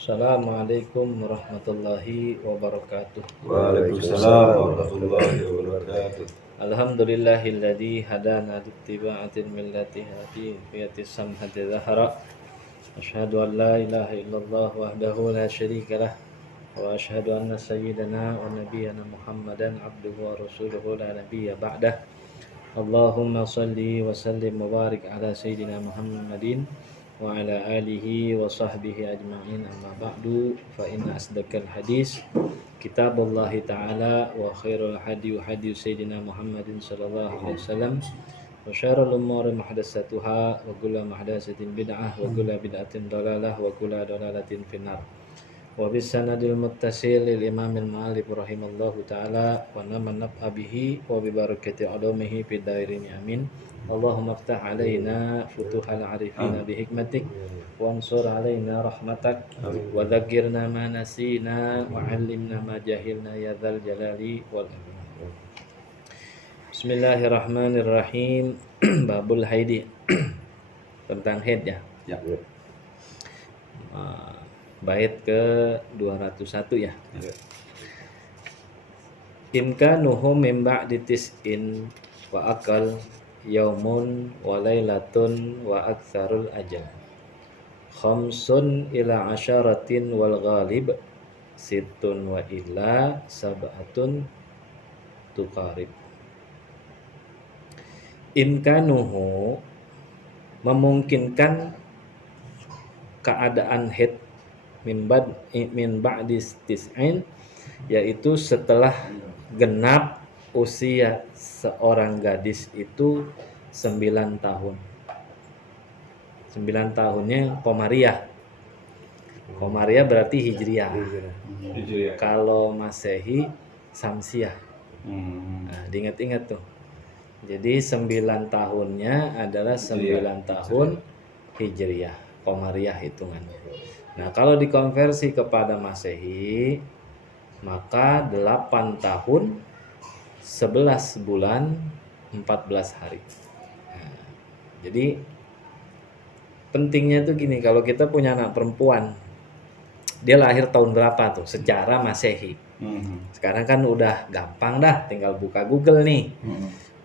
Assalamualaikum warahmatullahi wabarakatuh. Waalaikumsalam warahmatullahi wabarakatuh. Alhamdulillahilladzi hadana littiba'atil millati hanifatis samhati zahra. Asyhadu an la ilaha illallah wahdahu la syarika lah wa asyhadu anna sayyidana wa nabiyyana Muhammadan abduhu wa rasuluhu la nabiyya ba'dah. Allahumma salli wa sallim wa barik ala sayyidina Muhammadin wa ala alihi wa sahbihi ajma'in, amma ba'du, fa inna asdaqal hadis kitabullah ta'ala wa khairul hadi hadi sayyidina Muhammadin sallallahu alaihi wasallam wa syarrul umuri muhdatsatuha wa kullu muhdatsatin bid'ah wa kullu bid'atin dalalah wa kullu dalalatin finnar. Wa bis sanadil muttasil lil imamil mu'allif rahimallahu ta'ala wa namanna bihi wa bi barakati ulumihi fid dhairin amin. Allahumma ftah alaina futuhal arifina bi hikmatik wa ansur alaina rahmatak wa dhakkirna ma nasina wa 'allimna ma jahilna ya dzal jalali wal ikram. Bismillahirrahmanirrahim. Babul haidi. Tentang haid ya. Ya. Bait ke 201 ya. Imkanuhu min ba'di tis'in wa akal yaumun wa lailatun wa aktsarul ajal. Khamsun ila asyaratin wal ghalib sittun wa illa sab'atun tuqarib. Imkanuhu memungkinkan keadaan haid min ba'di tis'in, yaitu setelah genap usia seorang gadis itu 9 tahun. 9 tahunnya Komariah. Komariah berarti Hijriah. Kalau Masehi Samsiah. Nah, diingat-ingat tuh. Jadi 9 tahunnya adalah 9 tahun Hijriah, Komariah hitungannya. Nah, kalau dikonversi kepada Masehi, maka 8 tahun 11 bulan 14 hari. Nah, jadi pentingnya tuh gini, kalau kita punya anak perempuan, dia lahir tahun berapa tuh secara Masehi. Sekarang kan udah gampang dah, tinggal buka Google nih.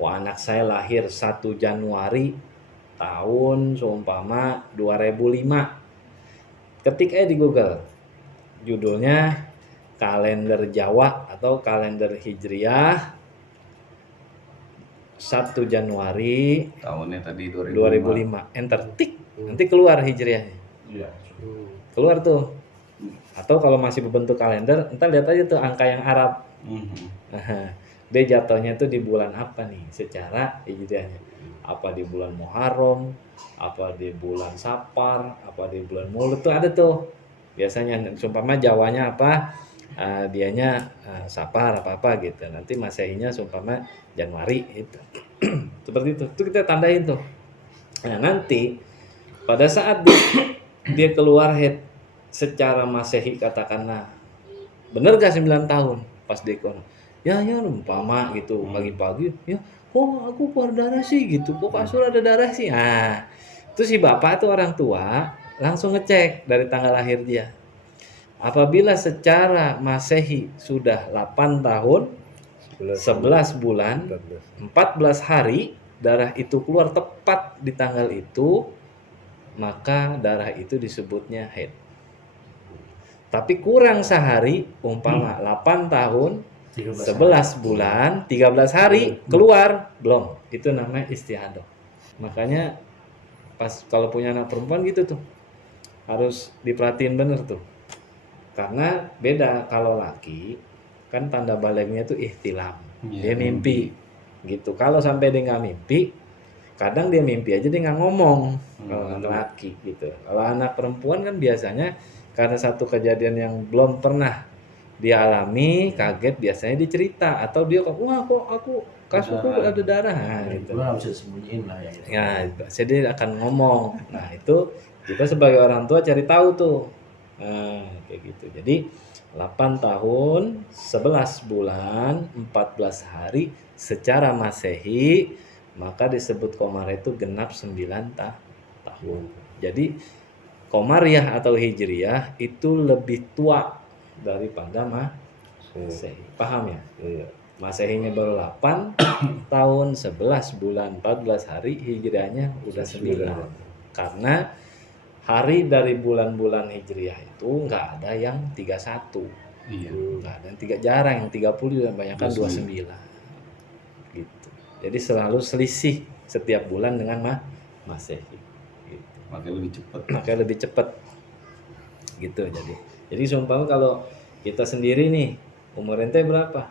Wah, anak saya lahir 1 Januari tahun seumpama 2005. Ketik aja di Google, judulnya kalender Jawa atau kalender Hijriah 1 Januari Tahunnya tadi 2005. Enter, tik, nanti keluar Hijriahnya. Keluar tuh. Atau kalau masih berbentuk kalender, entar lihat aja tuh angka yang Arab. Dia jatuhnya tuh di bulan apa nih secara Hijriahnya? Apa di bulan Muharram, apa di bulan Safar, apa di bulan Maulud, tuh ada tuh. Biasanya sumpama Jawanya apa? Dianya Safar apa gitu. Nanti Masehinya sumpama Januari itu. Seperti itu. Itu kita tandain tuh. Nah, nanti pada saat dia keluar haid secara Masehi, katakanlah bener gak 9 tahun pas dekon. Ya umpama gitu pagi-pagi, ya kok aku keluar darah sih gitu, kok kasur ada darah sih. Nah, itu si bapak tuh orang tua langsung ngecek dari tanggal lahir dia. Apabila secara Masehi sudah 8 tahun 11 bulan 14 hari darah itu keluar tepat di tanggal itu, maka darah itu disebutnya haid. Tapi kurang sehari, umpama 8 tahun 11 bulan 13 hari keluar belum, itu namanya istihadah. Makanya pas kalau punya anak perempuan gitu tuh harus diperhatiin bener tuh, karena beda kalau laki kan tanda baliknya tuh ihtilam, dia mimpi gitu. Kalau sampai dia nggak mimpi, kadang dia mimpi aja dia nggak ngomong. Kalau anak laki gitu. Kalau anak perempuan kan biasanya karena satu kejadian yang belum pernah dialami, kaget, biasanya dicerita atau dia wah kok aku kasurku ada darah, nah, gitu. Itu nggak bisa disembunyiin lah ya. Ya, jadi dia akan ngomong. Nah, itu kita sebagai orang tua cari tahu tuh. Nah, kayak gitu. Jadi 8 tahun 11 bulan 14 hari secara Masehi, maka disebut Komariah itu genap 9 tahun. Jadi Komariah atau Hijriyah itu lebih tua daripada Masehi. Paham ya? Iya. Masehinya baru 8 tahun 11 bulan 14 hari, Hijriahnya udah 9. Karena hari dari bulan-bulan Hijriah itu nggak ada yang 31. Iya. Nggak ada yang jarang yang 30 dan banyak kan 29. Gitu. Jadi selalu selisih setiap bulan dengan Masehi. Gitu. Makanya lebih cepat. Gitu jadi. Jadi seumpama kalau kita sendiri nih umur ente berapa?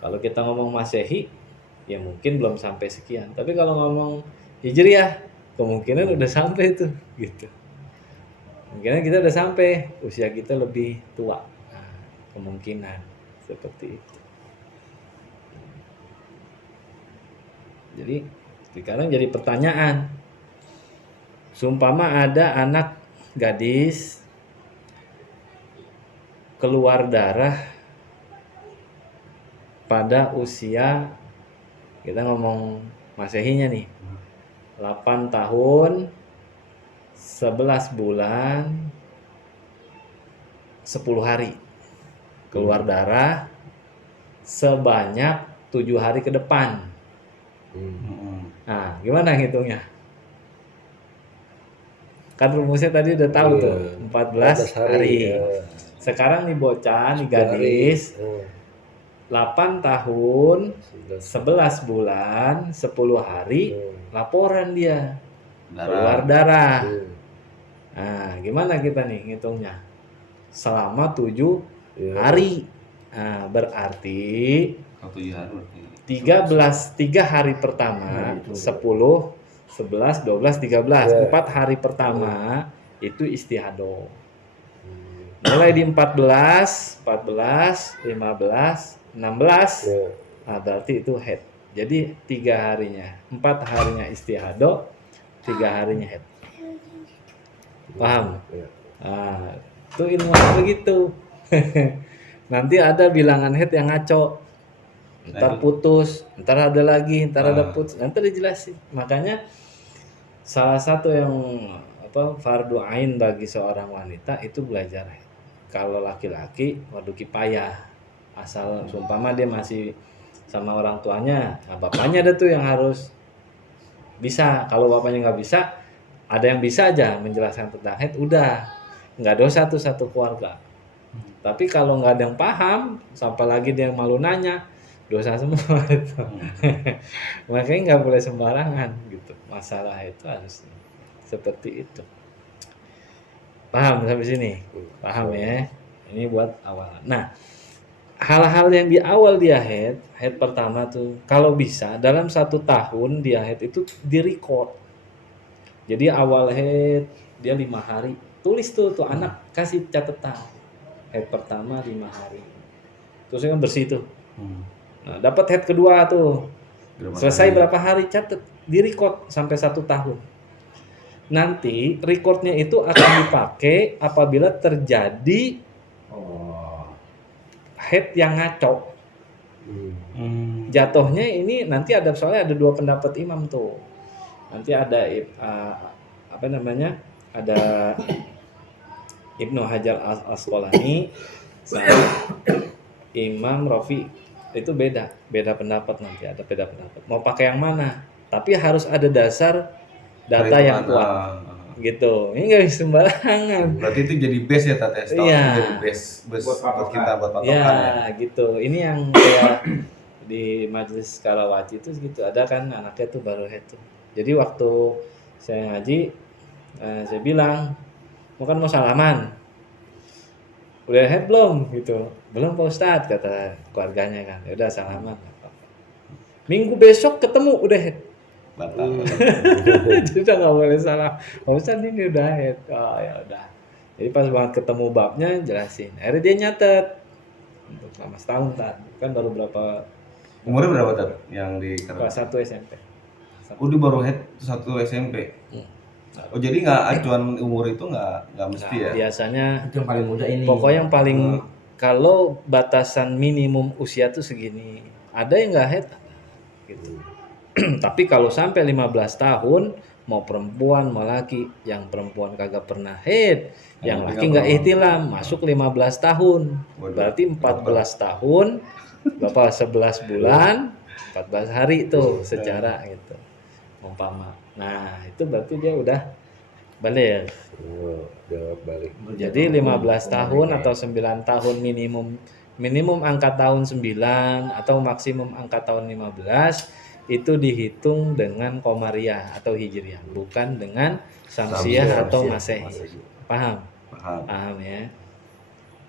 Kalau kita ngomong Masehi, ya mungkin belum sampai sekian. Tapi kalau ngomong Hijriah, kemungkinan udah sampai tuh, gitu. Kemungkinan kita udah sampai, usia kita lebih tua. Nah, kemungkinan seperti itu. Jadi sekarang jadi pertanyaan. Seumpama ada anak gadis keluar darah pada usia, kita ngomong Masehinya nih, 8 tahun 11 bulan 10 hari keluar darah sebanyak 7 hari ke depan. Nah, gimana ngitungnya? Kan rumusnya tadi udah tahu tuh, 14 hari. Sekarang nih bocah, nih gadis, 8 tahun 11 bulan 10 hari laporan dia keluar darah. Nah, gimana kita nih ngitungnya? Selama 7 hari. Nah, berarti 3 hari pertama 10, 11, 12, 13. 4 hari pertama itu istihadah. Mulai di 14, 15, 16, nah berarti itu haid. Jadi 3 harinya, 4 harinya istihadah, 3 harinya haid. Paham? Nah, itu ilmu begitu. Nanti ada bilangan haid yang ngaco. Ntar putus, ntar ada lagi, ntar ada putus, nanti dijelasin. Makanya salah satu yang fardu ain bagi seorang wanita itu belajar haid. Kalau laki-laki fardu kifayah. Asal seumpama dia masih sama orang tuanya, nah bapaknya ada tuh yang harus bisa. Kalau bapaknya nggak bisa, ada yang bisa aja menjelaskan tentang haid, udah nggak dosa tuh satu keluarga. Tapi kalau nggak ada yang paham, sampai lagi dia yang malu nanya, dosa semua itu. Makanya nggak boleh sembarangan gitu. Masalah itu harus seperti itu. Paham sampai sini? Paham ya? Ini buat awalan. Nah, hal-hal yang di awal dia haid pertama tuh, kalau bisa dalam 1 tahun dia haid itu di record. Jadi awal haid dia 5 hari, tulis tuh anak kasih catatan haid pertama 5 hari, terus kan bersih tuh. Nah, dapat haid kedua tuh selesai berapa hari, catat di record sampai 1 tahun. Nanti recordnya itu akan dipakai apabila terjadi haid yang ngaco. Jatuhnya ini nanti ada, soalnya ada 2 pendapat imam tuh. Nanti ada ada Ibnu Hajar Asqalani sama Imam Rafi, itu beda pendapat. Nanti ada beda pendapat mau pakai yang mana, tapi harus ada dasar data yang kuat gitu. Ini nggak bisa sembarangan. Berarti itu jadi base ya Tata? Iya. Jadi base buat kita, buat patokan ya. Gitu. Ini yang kayak di majelis Karawaci itu gitu, ada kan anaknya tuh baru haid tuh. Jadi waktu saya ngaji, saya bilang, mau salaman, udah haid belum gitu? Belum Pak Ustadz, kata keluarganya kan. Ya udah salaman. Minggu besok ketemu udah haid. Batal. Jadi udah nggak boleh salah. Pak Ustadz ini udah haid. Oh ya udah. Jadi pas banget ketemu babnya jelasin. Akhirnya dia nyatet untuk selama setahun kan baru berapa. Umurnya berapa Tat yang di Kelas 1 SMP. Dia baru head 1 SMP. Oh jadi nggak acuan umur itu nggak mesti ya? Biasanya Itu yang paling muda ini. Pokoknya yang paling kalau batasan minimum usia tuh segini. Ada yang nggak head, gitu. Tapi kalau sampai 15 tahun mau perempuan mau laki. Yang perempuan kagak pernah haid, yang laki nggak pernah. ihtilam, masuk 15 tahun. Berarti 14 tahun, berapa 11 bulan, 14 hari itu secara gitu. Umpama. Nah, itu berarti dia udah balik. Udah balik. Jadi 15 tahun atau 9 tahun minimum angka tahun 9 atau maksimum angka tahun 15 itu dihitung dengan Komariah atau Hijriah, bukan dengan Samsiah atau Masehi. Paham? Paham ya.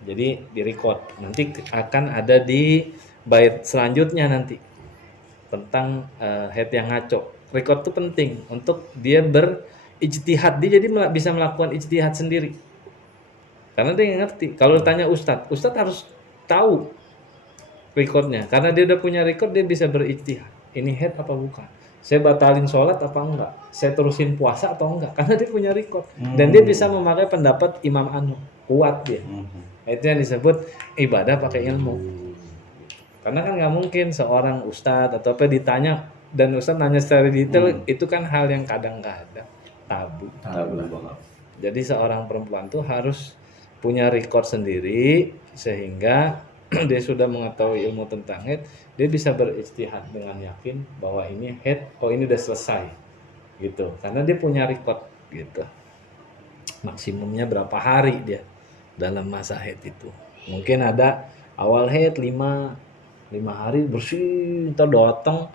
Jadi di record nanti akan ada di bait selanjutnya nanti tentang head yang ngaco. Record itu penting untuk dia berijtihad, dia jadi bisa melakukan ijtihad sendiri. Karena dia ngerti. Kalau ditanya Ustadz harus tahu recordnya. Karena dia udah punya record, dia bisa berijtihad. Ini head apa bukan? Saya batalin sholat apa enggak? Saya terusin puasa atau enggak? Karena dia punya record. Dan dia bisa memakai pendapat Imam Anu. Kuat dia. Itu yang disebut ibadah pakai ilmu. Karena kan nggak mungkin seorang ustadz atau apa ditanya dan ustadz nanya secara detail, itu kan hal yang kadang nggak ada, tabu. Jadi seorang perempuan tuh harus punya record sendiri sehingga dia sudah mengetahui ilmu tentang haid, dia bisa berijtihad dengan yakin bahwa ini haid, oh ini udah selesai gitu. Karena dia punya record gitu. Maksimumnya berapa hari dia dalam masa haid itu. Mungkin ada awal haid 5 hari bersih, ntar datang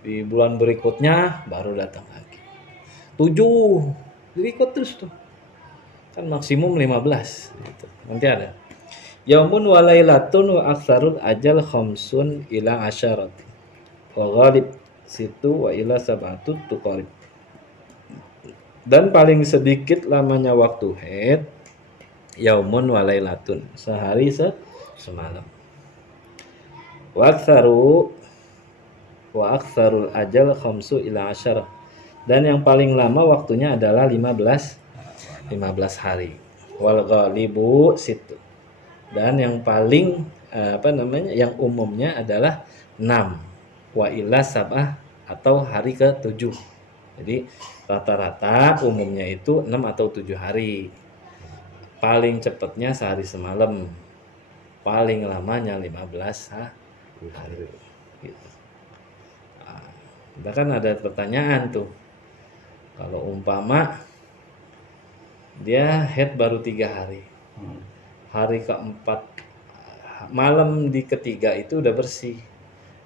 di bulan berikutnya baru datang lagi 7 berikut terus tuh kan maksimum 15 gitu. Nanti ada yaumun walailatun wa aktsarul ajal khamsun ila asyarati wa ghalib situ wa ila sab'atut tuqarib. Dan paling sedikit lamanya waktu haid yaumun walailatun, sehari semalam. Wa aktsarul ajal khamsu ila asyarah. Dan yang paling lama waktunya adalah 15 hari. Wal ghalibu situ. Dan yang paling yang umumnya adalah 6. Wa ila sab'ah atau hari ke-7. Jadi rata-rata umumnya itu 6 atau 7 hari. Paling cepatnya sehari semalam. Paling lamanya 15 hari. Gitu. Nah, kan ada pertanyaan tuh. Kalau umpama dia head baru 3 hari. Hari keempat malam di ketiga itu udah bersih.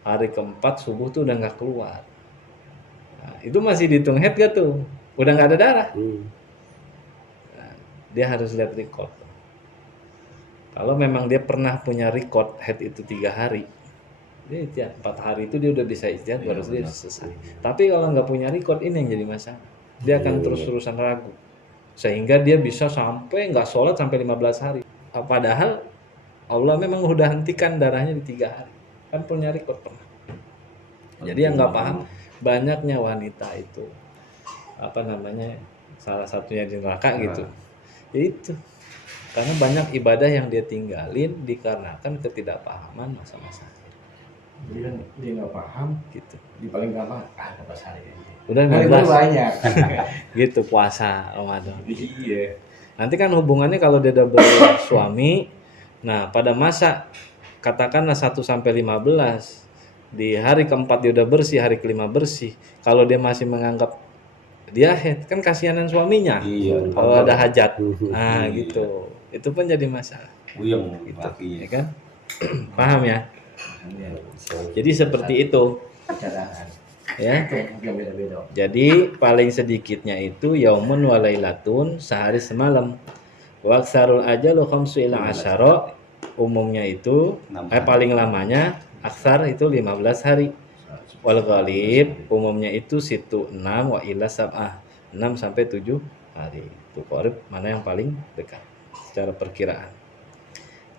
Hari keempat subuh tuh udah nggak keluar. Nah, itu masih dihitung head gak tuh? Udah nggak ada darah. Nah, dia harus lihat record. Kalau memang dia pernah punya record head itu 3 hari, dia ijtihad 4 hari itu dia udah bisa ijtihad baru dia selesai. Tapi kalau nggak punya record, ini yang jadi masalah. Dia akan terus-terusan ragu. Sehingga dia bisa sampai nggak sholat sampai 15 hari. Padahal Allah memang udah hentikan darahnya di 3 hari. Kan punya record pernah. Jadi yang nggak paham, banyaknya wanita itu salah satunya di neraka gitu. Ya itu. Karena banyak ibadah yang dia tinggalin dikarenakan ketidakpahaman masa-masa. Dia nggak paham Gitu. di paling gampang 14 hari udah itu banyak gitu puasa Ramadan. iya. Nanti kan hubungannya kalau dia udah bersuami, nah pada masa katakanlah 1 sampai 15 di hari keempat dia udah bersih, hari kelima bersih, kalau dia masih menganggap dia haid, kan kasihanan suaminya. Kalau ada hajat, nah gitu, itu pun jadi masalah. Gitu, ya kan? Paham ya? Jadi seperti itu. Ya. Jadi paling sedikitnya itu yaumun walailatun, sehari semalam. Wa aksarul ajalu khamsu ila asyara, umumnya itu paling lamanya aksar itu 15 hari. Wal ghalib umumnya itu situ 6 wa ila sab'ah, 6 sampai 7 hari. Itu qarib mana yang paling dekat secara perkiraan.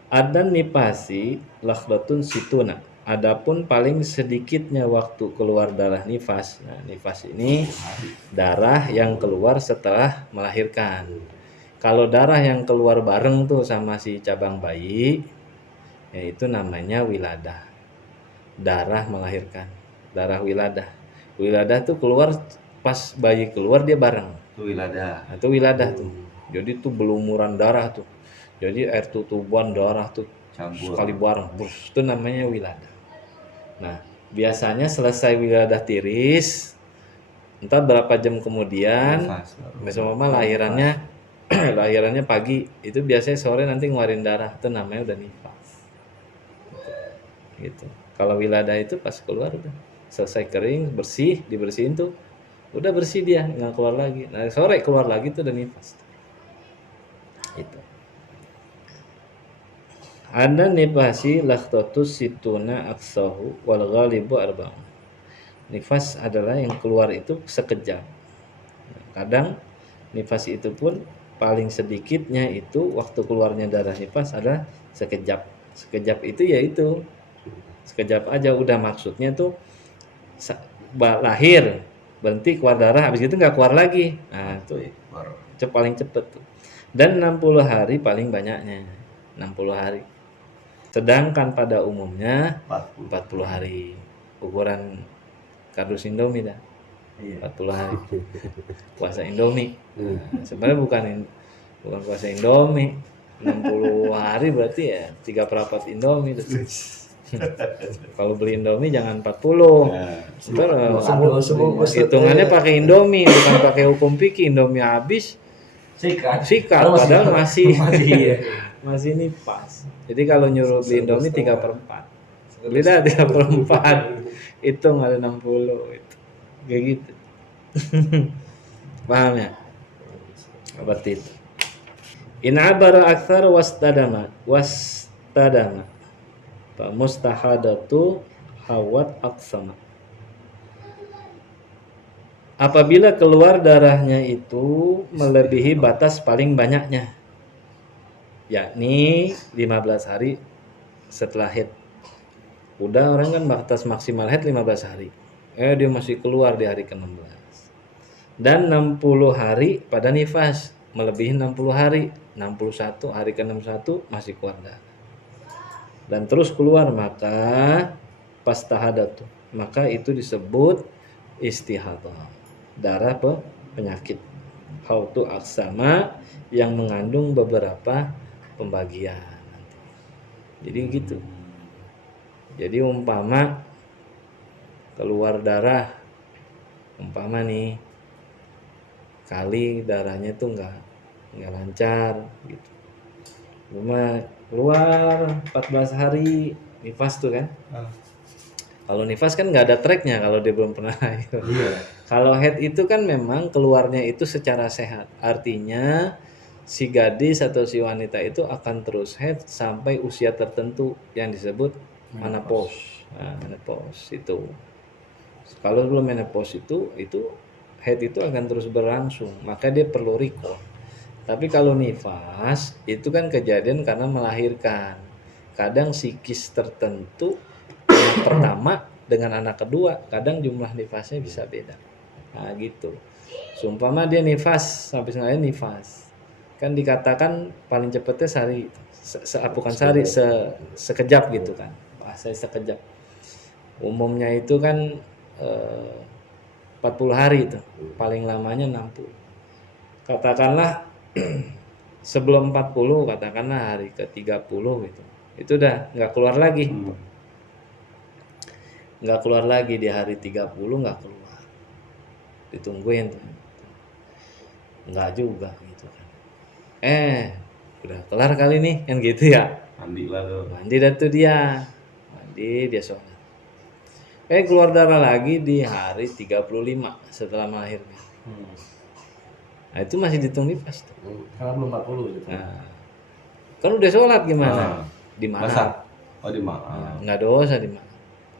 Adan nifasi lakhdatun situna. Adapun paling sedikitnya waktu keluar darah nifas. Nah, nifas ini darah yang keluar setelah melahirkan. Kalau darah yang keluar bareng tuh sama si cabang bayi, yaitu namanya wiladah. Darah melahirkan, darah wiladah. Wiladah tuh keluar pas bayi keluar dia bareng. Itu wiladah. Nah, itu wiladah tuh. Jadi tuh belumuran darah tuh. Jadi air tutuban darah tuh Campur. sekali bareng. Brus, itu namanya wiladah. Nah, biasanya selesai wiladah tiris, entah berapa jam kemudian, misalnya lahirannya lahirannya pagi, itu biasanya sore nanti ngeluarin darah, itu namanya udah nifas. Gitu. Kalau wiladah itu pas keluar udah selesai kering, bersih, dibersihin tuh, udah bersih dia, nggak keluar lagi. Nah sore keluar lagi tuh udah nifas. Itu. Ada nifasi lakhtatus situna aksahu wal ghalibu arba'un. Nifas adalah yang keluar itu sekejap. Kadang nifas itu pun paling sedikitnya itu waktu keluarnya darah nifas adalah sekejap. Sekejap itu yaitu sekejap aja udah, maksudnya tuh lahir berhenti keluar darah, habis itu nggak keluar lagi. Nah itu paling cepet tuh. Dan 60 hari paling banyaknya, 60 hari. Sedangkan pada umumnya 40 hari. Ukuran kardus Indomie dah. 40 hari. Puasa Indomie. Nah, sebenarnya bukan puasa Indomie. 60 hari berarti ya 3/4 Indomie tuh. Kalau beli Indomie jangan 40. Hitungannya pakai Indomie, bukan pakai hukum fikih. Indomie habis sikat padahal masih nifas. Jadi kalau nyuruh beli Indomie 3/4. Beli dah 3/4. Hitung ada 60 itu. Kayak gitu. Paham ya? Seperti itu. In abara aktsar wastadama fa mustahadatu hawat aksama. Apabila keluar darahnya itu melebihi batas paling banyaknya, yakni 15 hari setelah haid. Udah orang kan batas maksimal haid 15 hari. Dia masih keluar di hari ke-16. Dan 60 hari pada nifas, melebihi 60 hari, 61 hari ke-61 masih keluar darah. Dan terus keluar, maka pastahadatu, maka itu disebut istihadah, darah penyakit. Hautu aksama, yang mengandung beberapa pembagian nanti. Jadi gitu. Jadi umpama keluar darah, umpama nih kali darahnya tuh nggak lancar gitu. Cuma keluar 14 hari nifas tuh kan. Kalau nifas kan nggak ada tracknya kalau dia belum pernah haid. Kalau haid itu kan memang keluarnya itu secara sehat. Artinya si gadis atau si wanita itu akan terus haid sampai usia tertentu yang disebut menopause. Nah, menopause itu. Kalau belum menopause itu haid itu akan terus berlangsung, maka dia perlu recall. Tapi kalau nifas itu kan kejadian karena melahirkan. Kadang psikis tertentu anak pertama dengan anak kedua, kadang jumlah nifasnya bisa beda. Nah gitu. Sumpama dia nifas sampai sebenarnya nifas. Kan dikatakan paling cepatnya sehari, sekejap gitu kan. Bahasa sekejap. Umumnya itu kan 40 hari itu, paling lamanya 60. Katakanlah sebelum 40, katakanlah hari ke-30 gitu. Itu udah nggak keluar lagi. Nggak keluar lagi di hari 30, nggak keluar. Ditungguin tuh. Nggak juga gitu kan. Udah kelar kali nih kan gitu ya. Mandi lah tuh. Mandi dah tuh dia. Mandi dia sholat. Keluar darah lagi di hari 35 setelah melahirkan. Nah itu masih dihitung nifas tuh. Karena belum 40 gitu. Nah, kan udah sholat gimana? Di mana? Oh di mana? Nggak dosa di mana?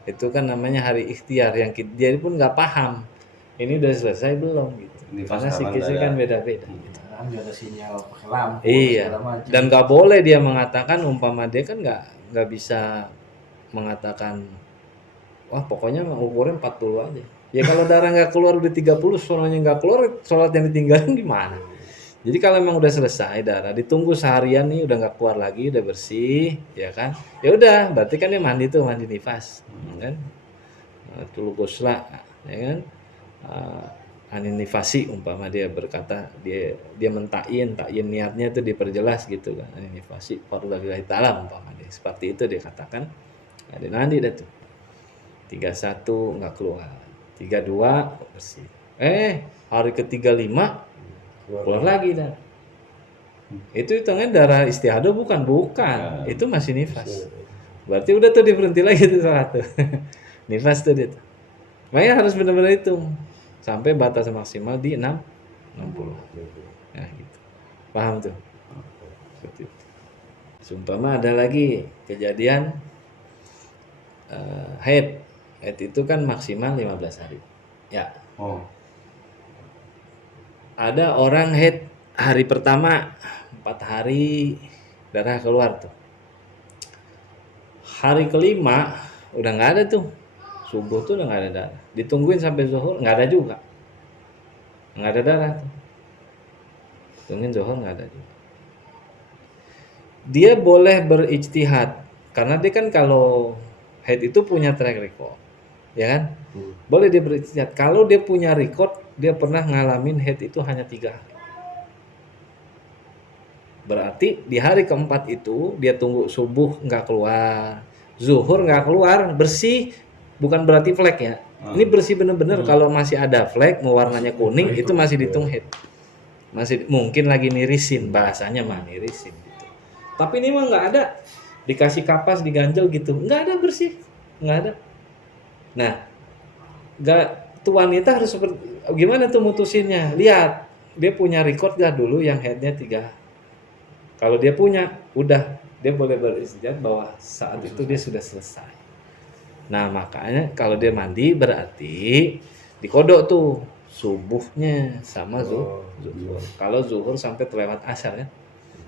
Itu kan namanya hari ikhtiar yang dia pun nggak paham. Ini udah selesai belum gitu. Karena psikisnya kan beda-beda. Gitu. Kan nggak ada sinyal pakai lampu. Iya. Dan nggak boleh dia mengatakan, umpama dia kan nggak bisa mengatakan, wah pokoknya ukurin 40 aja. Ya kalau darah nggak keluar udah 30, sholatnya nggak keluar, sholat yang ditinggalin gimana? Jadi kalau memang udah selesai darah, ditunggu seharian nih udah nggak keluar lagi, udah bersih, ya kan? Ya udah, berarti kan dia mandi nifas, kan? Tulu gusla, ya kan? aninifasi umpama dia berkata dia mentakyin niatnya itu diperjelas gitu kan, aninifasi fardhulillahi ta'ala umpama dia seperti itu dia katakan, ada nanti dah tuh 31 nggak keluar, 32 bersih, hari ke-35 keluar lagi dah. Itu hitungan darah istihadah bukan itu masih nifas, berarti udah tuh diberhenti lagi tuh salah tuh. Nifas tuh dia tuh. Makanya harus benar-benar hitung sampai batas maksimal di 60. Nah, gitu. Paham tuh? Seperti itu. Sumpama ada lagi kejadian haid. Haid itu kan maksimal 15 hari. Ya. Ada orang haid hari pertama 4 hari darah keluar tuh. Hari kelima udah nggak ada tuh, subuh tuh udah nggak ada darah, ditungguin sampai zuhur nggak ada juga, nggak ada darah tuh, tungguin zuhur nggak ada juga. Dia boleh berijtihad karena dia kan kalau haid itu punya track record, ya kan? Boleh dia berijtihad kalau dia punya record dia pernah ngalamin haid itu hanya 3 hari. Berarti di hari keempat itu dia tunggu subuh nggak keluar, zuhur nggak keluar, bersih, bukan berarti flek ya. Ini bersih bener-bener. Kalau masih ada flek, mau warnanya kuning, itu masih dihitung haid. Masih mungkin lagi nirisin, bahasanya mah nirisin gitu. Tapi ini mah nggak ada, dikasih kapas, diganjel gitu, nggak ada, bersih, nggak ada. Nah, tuh wanita harus seperti gimana tuh mutusinnya? Lihat, dia punya record gak dulu yang haidnya 3. Kalau dia punya, udah dia boleh beristihad bahwa saat itu dia sudah selesai. Nah makanya kalau dia mandi berarti dikodok tuh subuhnya sama zuhur. Kalau zuhur sampai terlewat asar kan,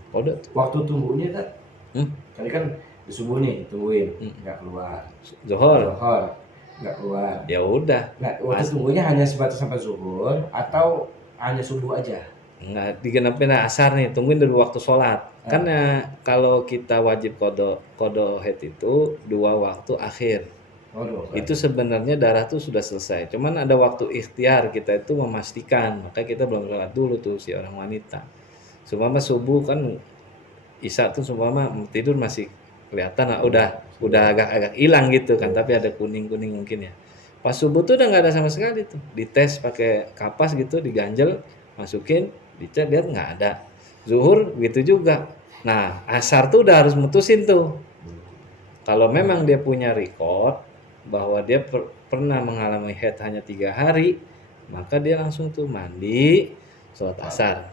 kodok tuh. Waktu tunggunya kan, tadi kan di subuh nih tungguin, nggak keluar. Zuhur Nggak keluar. Ya udah. Waktu tunggunya hanya sebatas sampai zuhur atau hanya subuh aja? Nggak digenapin asar nih, tungguin dulu waktu sholat. Karena kalau kita wajib kodo haid itu 2 waktu akhir. Itu sebenarnya darah tuh sudah selesai. Cuman ada waktu ikhtiar kita itu memastikan, maka kita belum sholat dulu tuh si orang wanita. Seumpama subuh kan isya tuh seumpama tidur masih kelihatan lah, udah agak hilang gitu kan, tapi ada kuning-kuning mungkin ya. Pas subuh tuh udah nggak ada sama sekali tuh. Dites pakai kapas gitu, diganjel, masukin, dicek, lihat nggak ada. Zuhur gitu juga. Nah asar tuh udah harus mutusin tuh. Kalau memang dia punya record bahwa dia pernah mengalami haid hanya 3 hari, maka dia langsung tuh mandi, sholat asar,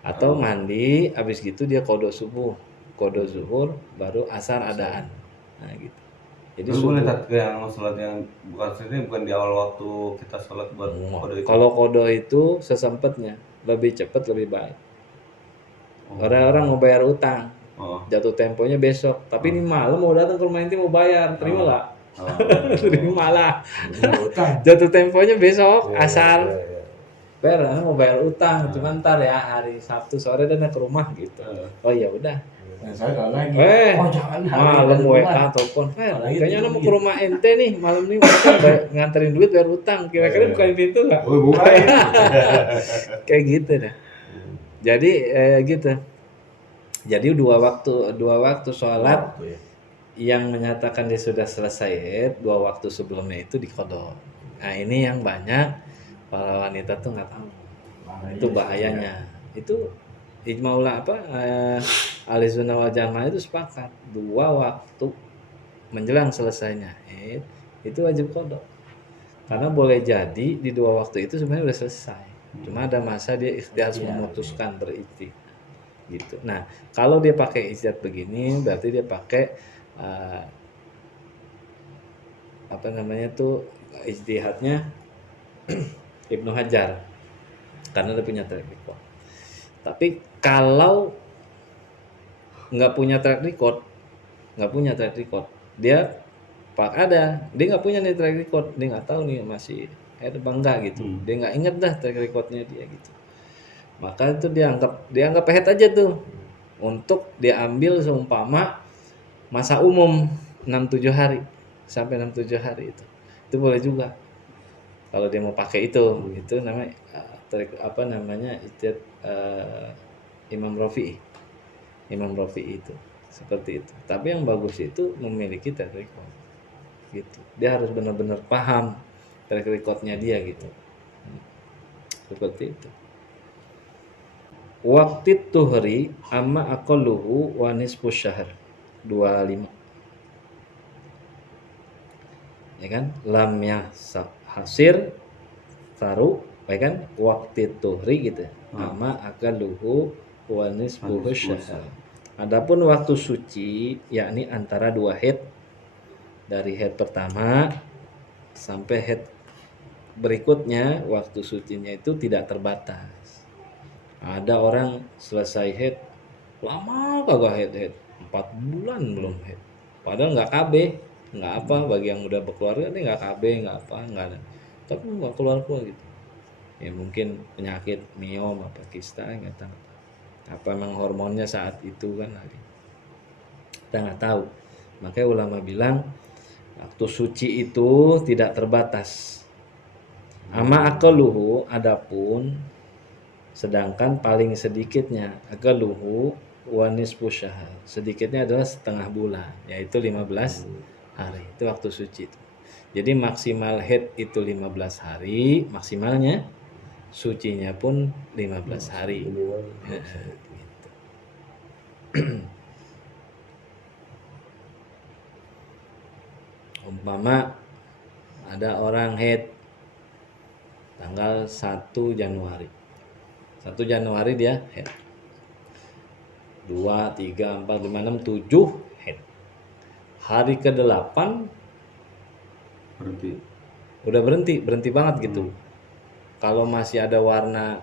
atau mandi, habis gitu dia kodok subuh, kodok zuhur, baru asar adaan. Nah gitu. Jadi boleh yang sholat yang bukan di awal waktu kita sholat buat kodo itu. Kalau kodo itu sesempatnya, lebih cepat lebih baik. Orang-orang mau bayar utang, jatuh temponya besok, tapi ini malam mau datang ke rumah inti mau bayar, terima nggak? Terima lah. Jatuh temponya besok asar. Mau bayar utang, cuma ntar ya hari Sabtu sore dan ke rumah gitu. Oh ya udah. Saya kalau lagi. Jangan malam WA telepon. Kayaknya mau ke rumah ente nih malam nih nganterin duit bayar utang. Kira-kira bukain pintu nggak? Bukain. Kayak gitu dah. Jadi gitu. Jadi dua waktu sholat yang menyatakan dia sudah selesai, 2 waktu sebelumnya itu dikodok. Nah ini yang banyak para wanita tuh nggak tahu. Itu bahayanya. Itu ijma'ul ahli sunnah wal jamaah itu sepakat 2 waktu menjelang selesainya itu wajib kodok, karena boleh jadi di 2 waktu itu sebenarnya udah selesai, cuma ada masa dia ikhtiar memutuskan berijtihad gitu. Nah kalau dia pakai ijtihad begini berarti dia pakai ijtihadnya Ibnu Hajar karena dia punya track record. Tapi kalau nggak punya track record, dia nggak punya nih track record, dia nggak tahu nih masih ada bangga gitu, dia nggak inget dah track recordnya dia gitu. Maka itu dianggap haid aja tuh, untuk diambil seumpama masa umum 6-7 hari sampai 6-7 hari itu boleh juga. Kalau dia mau pakai itu namanya apa namanya itu Imam Rafi'i itu seperti itu. Tapi yang bagus itu memiliki track record gitu. Dia harus benar-benar paham track recordnya dia gitu. Seperti itu. Waktu tuhri amma aqalluhu wa nisfu syahr 25. Ya kan? Lam hasir saru, ya kan? Waktu tuhri gitu. Amma aqalluhu wa nisfu syahr. Adapun waktu suci yakni antara 2 haid, dari haid pertama sampai haid berikutnya, waktu sucinya itu tidak terbatas. Ada orang selesai haid lama kagak haid 4 bulan belum haid, padahal nggak KB, nggak apa, bagi yang udah berkeluarga nih nggak KB, nggak apa, nggak ada, tapi nggak keluar gitu ya, mungkin penyakit miom apa kista, nggak tahu apa, emang hormonnya saat itu kan lagi, kita nggak tahu. Makanya ulama bilang waktu suci itu tidak terbatas. Ama akaluhu, adapun sedangkan paling sedikitnya akaluhu wanis pusyaha, sedikitnya adalah setengah bulan, yaitu 15 hari, itu waktu suci itu. Jadi maksimal haid itu 15 hari, maksimalnya sucinya pun 15 hari. Gitu. Umpama ada orang haid tanggal 1 Januari. 1 Januari dia haid. 2, 3, 4, 5, 6, 7 haid. Hari ke-8 udah berhenti banget gitu. Kalau masih ada warna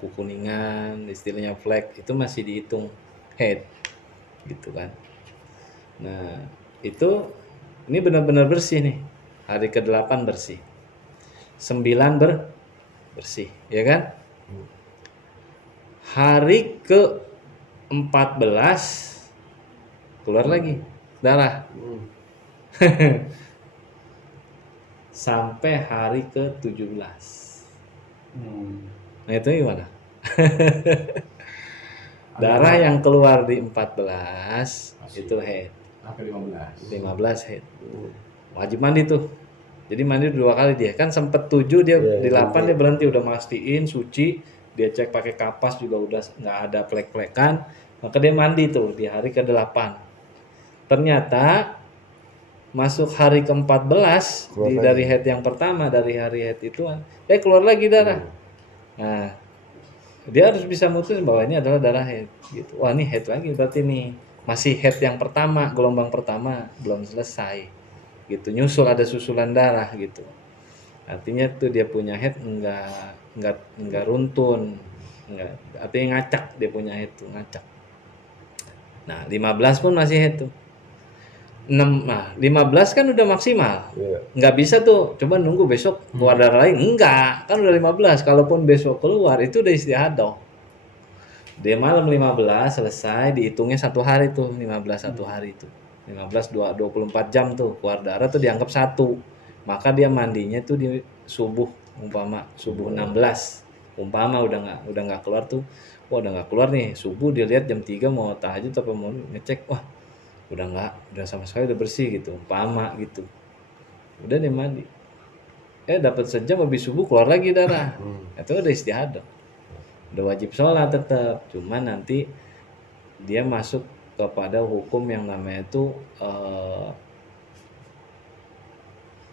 kekuningan, istilahnya flek, itu masih dihitung haid gitu kan. Nah, ini benar-benar bersih nih. Hari ke-8 bersih. 9 bersih, ya kan? Hari ke-14 keluar lagi darah. Sampai hari ke-17. Nah, itu gimana? Darah yang keluar di 14 itu haid. Sampai 15 haid. Wajib mandi tuh. Jadi mandi 2 kali dia. Kan sempet 7 dia, di 8 dia berhenti, udah mastiin suci, dia cek pakai kapas juga udah nggak ada plek-plekan, maka dia mandi tuh di hari ke-8. Ternyata masuk hari ke-14 dari haid yang pertama, dari hari haid itu keluar lagi darah. Nah, dia harus bisa mutus bahwa ini adalah darah haid gitu. Wah, ini haid lagi berarti nih. Masih haid yang pertama, gelombang pertama belum selesai. Gitu, nyusul, ada susulan darah gitu. Artinya tuh dia punya haid enggak runtun. Artinya ngacak, dia punya haid tuh ngacak. Nah, 15 pun masih haid tuh. 15 kan udah maksimal. Nggak bisa tuh, coba nunggu besok keluar darah lain. Enggak, kan udah 15. Kalaupun besok keluar, itu udah istihadah. Dia malam 15 selesai, dihitungnya 1 hari tuh, 15 1 hari tuh. 15 24 jam tuh, keluar darah tuh dianggap 1. Maka dia mandinya tuh di subuh, umpama subuh 16. Umpama udah nggak keluar tuh. Wah, udah nggak keluar nih, subuh dia lihat jam 3 mau tahajud apa mau ngecek, wah udah sama sekali udah bersih gitu, umpama gitu, udah dia mandi, dapat sejam habis subuh keluar lagi darah, itu udah istihadah, udah wajib sholat tetap, cuman nanti dia masuk kepada hukum yang namanya itu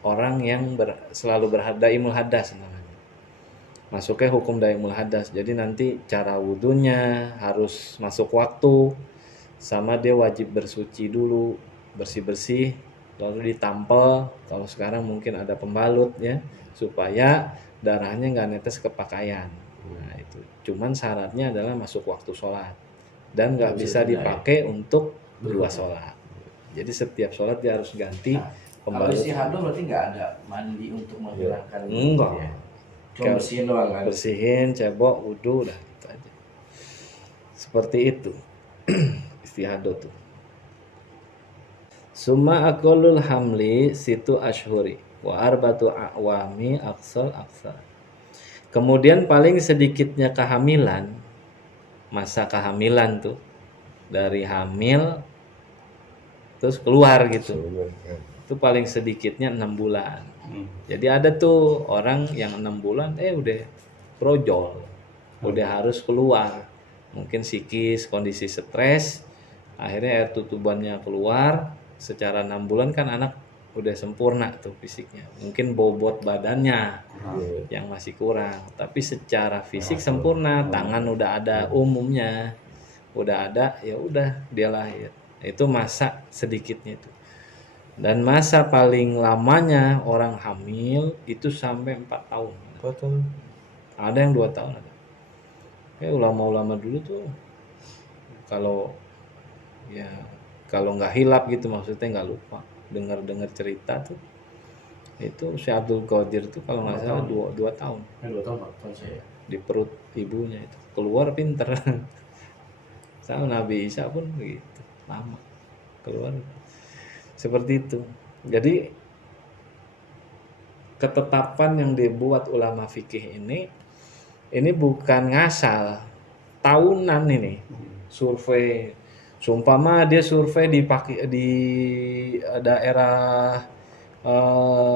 orang yang selalu daimul hadas namanya, masuknya hukum daimul hadas. Jadi nanti cara wudunya harus masuk waktu, sama dia wajib bersuci dulu, bersih-bersih, lalu ditampel, kalau sekarang mungkin ada pembalut ya, supaya darahnya nggak netes ke pakaian. Nah itu, cuman syaratnya adalah masuk waktu sholat, dan nggak bisa dipakai untuk 2 sholat. Jadi setiap sholat dia harus ganti pembalut. Kalau istihadah berarti nggak ada mandi untuk menghilangkan. Enggak. Ya. Cuma bersihin doang kan? Bersihin, cebok, wudhu, dah gitu aja. Seperti itu. Istihadah tuh. Summa aqallul hamli situ ashhuri wa arbatu a'wami aksal. Kemudian paling sedikitnya kehamilan, masa kehamilan tuh dari hamil terus keluar gitu, itu paling sedikitnya 6 bulan. Jadi ada tuh orang yang 6 bulan udah brojol, udah harus keluar, mungkin psikis, kondisi stres, akhirnya air tutubannya keluar. Secara 6 bulan kan anak udah sempurna tuh fisiknya, mungkin bobot badannya yang masih kurang, tapi secara fisik sempurna, tangan udah ada umumnya, udah ada, ya udah dia lahir. Itu masa sedikitnya itu. Dan masa paling lamanya orang hamil itu sampai 4 tahun. 4 tahun. Ada yang 2 tahun ada. Ulama-ulama dulu tuh kalau nggak hilap gitu, maksudnya nggak lupa dengar cerita tuh, itu si Abdul Qadir tuh kalau nggak salah 2 tahun. 2 tahun 4 tahun saya. Di perut ibunya itu keluar pinter. Sama Nabi Isa pun begitu, lama keluar. Seperti itu. Jadi ketetapan yang dibuat ulama fikih ini bukan ngasal, tahunan ini. Survei, sumpama dia survei di daerah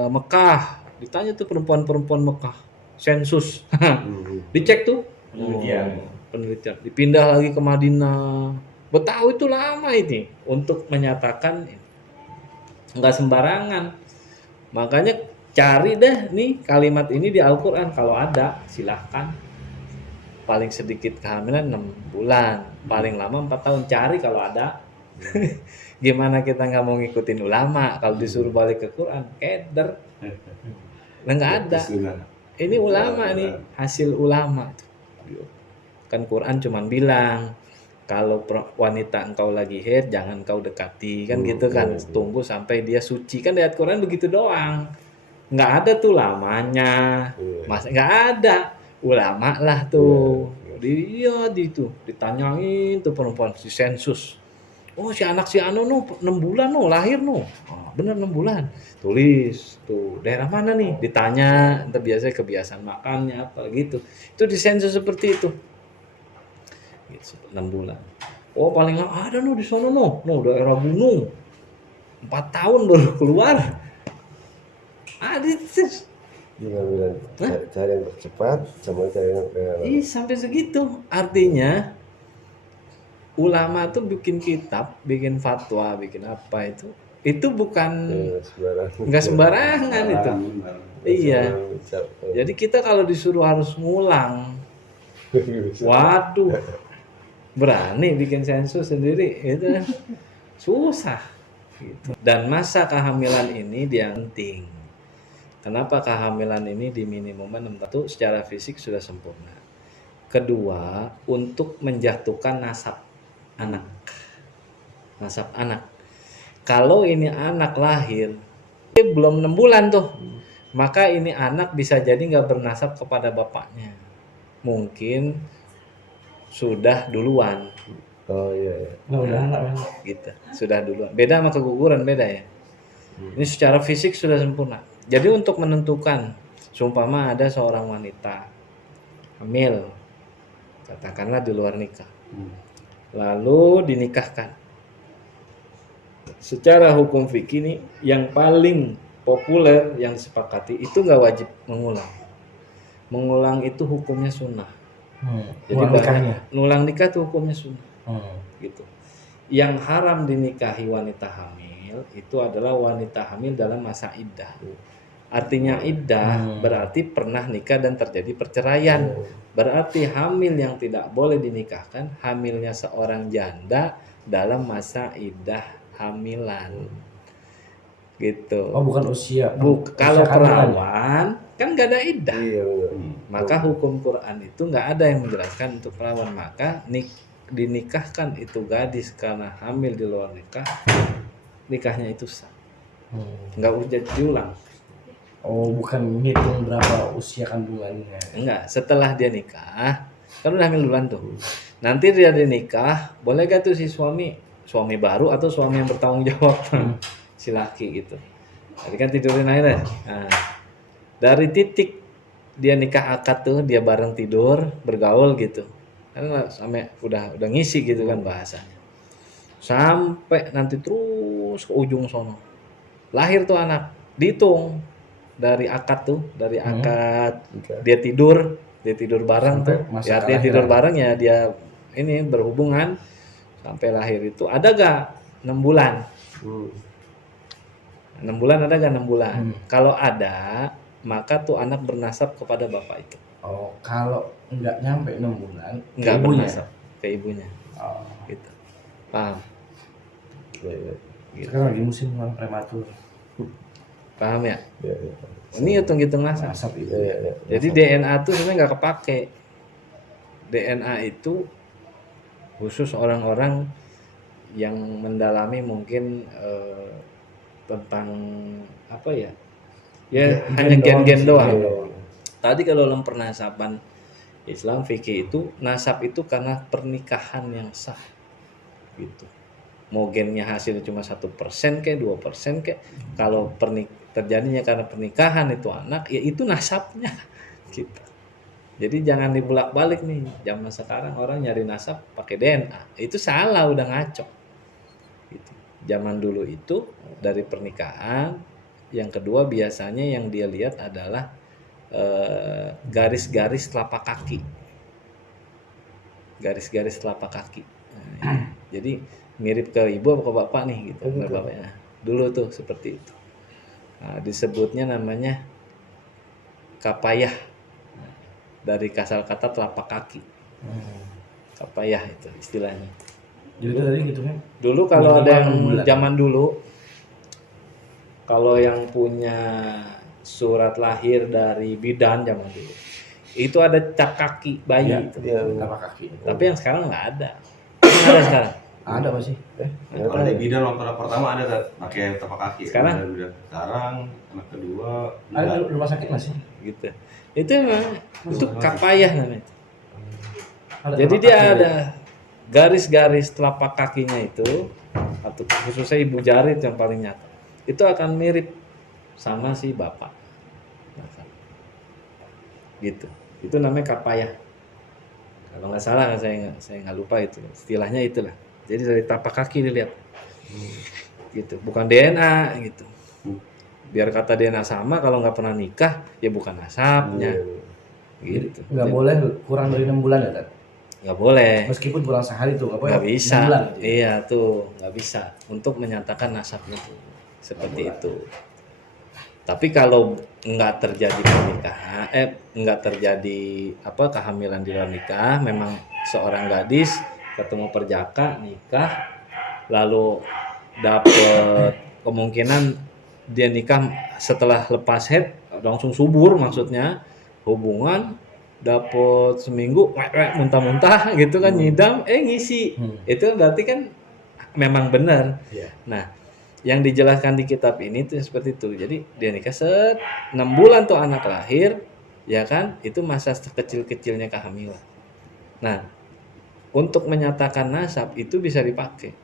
Mekah, ditanya tuh perempuan-perempuan Mekah, sensus, dicek tuh penelitian, dipindah lagi ke Madinah. Betahu itu lama ini untuk menyatakan nggak sembarangan. Makanya cari deh nih kalimat ini di Al-Quran, kalau ada silahkan. Paling sedikit kehamilan 6 bulan, paling lama 4 tahun, cari kalau ada. Gimana kita nggak mau ngikutin ulama kalau disuruh balik ke Quran, keder. Nah, nggak ada. Ini ulama nih, hasil ulama. Kan Quran cuman bilang kalau wanita engkau lagi haid jangan kau dekati, kan gitu kan, tunggu sampai dia suci, kan di ayat Quran begitu doang, nggak ada tuh lamanya, masa nggak ada, ulama lah tuh, ditanyain tuh perempuan si sensus, si anak si anu 6 bulan lahir bener 6 bulan, tulis tuh daerah mana nih, ditanya, entah biasanya kebiasaan makannya apa gitu, itu di sensus seperti itu. 6 bulan. Paling lama ada di sana daerah gunung. 4 tahun baru keluar. Ada itu. Bilang cara yang cepat sama cara yang sampai segitu. Artinya ulama tuh bikin kitab, bikin fatwa, bikin apa itu bukan nggak sembarangan itu. Iya. Jadi kita kalau disuruh harus ngulang, waduh, berani bikin sensus sendiri itu susah gitu. Dan masa kehamilan ini dia penting. Kenapa kehamilan ini di minimum 6 tahun? Secara fisik sudah sempurna. Kedua, untuk menjatuhkan nasab anak. Kalau ini anak lahir belum 6 bulan tuh, maka ini anak bisa jadi nggak bernasab kepada bapaknya, mungkin sudah duluan. Udah anak gitu, sudah duluan. Beda sama keguguran, beda ya. Ini secara fisik sudah sempurna. Jadi untuk menentukan, seumpama ada seorang wanita hamil, katakanlah di luar nikah, lalu dinikahkan. Secara hukum fikih ini yang paling populer yang disepakati itu nggak wajib mengulang. Mengulang itu hukumnya sunnah. Jadi nulang nikah itu hukumnya sunnah. Gitu. Yang haram dinikahi wanita hamil itu adalah wanita hamil dalam masa iddah. Artinya iddah berarti pernah nikah dan terjadi perceraian. Berarti hamil yang tidak boleh dinikahkan hamilnya seorang janda dalam masa iddah hamilan. Gitu. Bukan usia. Kalau perawan kan nggak ada iddah. Maka hukum Quran itu nggak ada yang menjelaskan untuk perawan. Maka dinikahkan itu gadis karena hamil di luar nikah, nikahnya itu sah. Nggak usah diulang. Bukan ngitung berapa usia kandungannya. Enggak, setelah dia nikah, kan udah hamil duluan tuh. Nanti dia nikah, boleh gak tuh si suami baru atau suami yang bertanggung jawab, si laki gitu. Tadi kan tidurin akhirnya. Nah, dari titik dia nikah akad tuh dia bareng tidur bergaul gitu. Kan sampai udah ngisi gitu kan bahasanya. Sampai nanti terus ke ujung sono. Lahir tuh anak. Dihitung dari akad tuh, dari akad dia tidur bareng Sampai tuh. masa Ya dia kelahiran. tidur bareng ya dia ini berhubungan sampai lahir itu ada gak 6 bulan? 6 bulan ada gak 6 bulan? Kalau ada, maka tuh anak bernasab kepada bapak itu. Oh, kalau nggak nyampe 6 bulan, Nggak ibunya. bernasab ke ibunya. Oh. Gitu. Paham? Sekarang lagi musim orang prematur. Paham ya? Ya, ya. Ini hitung-hitung nasab. Nasab ibu. Ya, ya. Jadi DNA tuh sebenarnya nggak kepake. DNA itu khusus orang-orang yang mendalami mungkin tentang apa ya? Ya hanya gen-gen doang. Tadi kalau dalam pernasaban Islam fikih itu nasab itu karena pernikahan yang sah gitu. Mau gennya hasilnya cuma 1% kayak 2% kayak kalau terjadinya karena pernikahan itu anak ya itu nasabnya gitu. Jadi jangan dibulak-balik nih. Zaman sekarang orang nyari nasab pakai DNA. Itu salah, udah ngaco. Gitu. Zaman dulu itu dari pernikahan, yang kedua biasanya yang dia lihat adalah garis-garis telapak kaki. Garis-garis telapak kaki. Nah, jadi mirip ke ibu atau ke bapak nih gitu. Bapaknya. Dulu tuh seperti itu. Nah, disebutnya namanya kapayah. Dari kasar kata telapak kaki. Kapayah itu istilahnya. Jadi itu tadi gitu kan. Dulu kalau ada yang bulan. zaman dulu, kalau yang punya surat lahir dari bidan zaman dulu, itu ada cap kaki bayi Ya, itu. telapak kaki. Tapi yang sekarang nggak ada. Nggak ada sekarang. Ada masih. Kalau di bidan waktu pertama ada pakai tapak kaki. Sekarang? Sekarang anak kedua Ada di rumah sakit masih. Gitu. Itu memang itu kapayah namanya. Ada Jadi telapak dia kaki, ada garis-garis telapak kakinya itu atau khususnya ibu jari yang paling nyata. Itu akan mirip sama si bapak. Gitu. Itu namanya kapayah. Kalau nggak salah saya nggak lupa itu. Istilahnya itulah. Jadi dari telapak kaki dilihat. Gitu. Bukan DNA gitu. Biar kata DNA sama kalau nggak pernah nikah ya bukan nasabnya. Gitu. Nggak boleh kurang dari 6 bulan ya kan? Nggak boleh. Meskipun kurang sehari tuh nggak boleh. Nggak bisa. 6 bulan, gitu. Iya tuh nggak bisa untuk menyatakan nasabnya tuh seperti itu. Tapi kalau nggak terjadi pernikahan, nggak terjadi kehamilan di luar nikah, memang seorang gadis ketemu perjaka nikah, lalu dapet kemungkinan dia nikah setelah lepas head langsung subur maksudnya hubungan dapet seminggu muntah-muntah gitu kan nyidam ngisi itu berarti kan memang benar. Iya. Nah yang dijelaskan di kitab ini tuh seperti itu. Jadi dia nikah 6 bulan tuh anak lahir, ya kan? Itu masa kecil-kecilnya kehamilan. Nah, untuk menyatakan nasab itu bisa dipakai.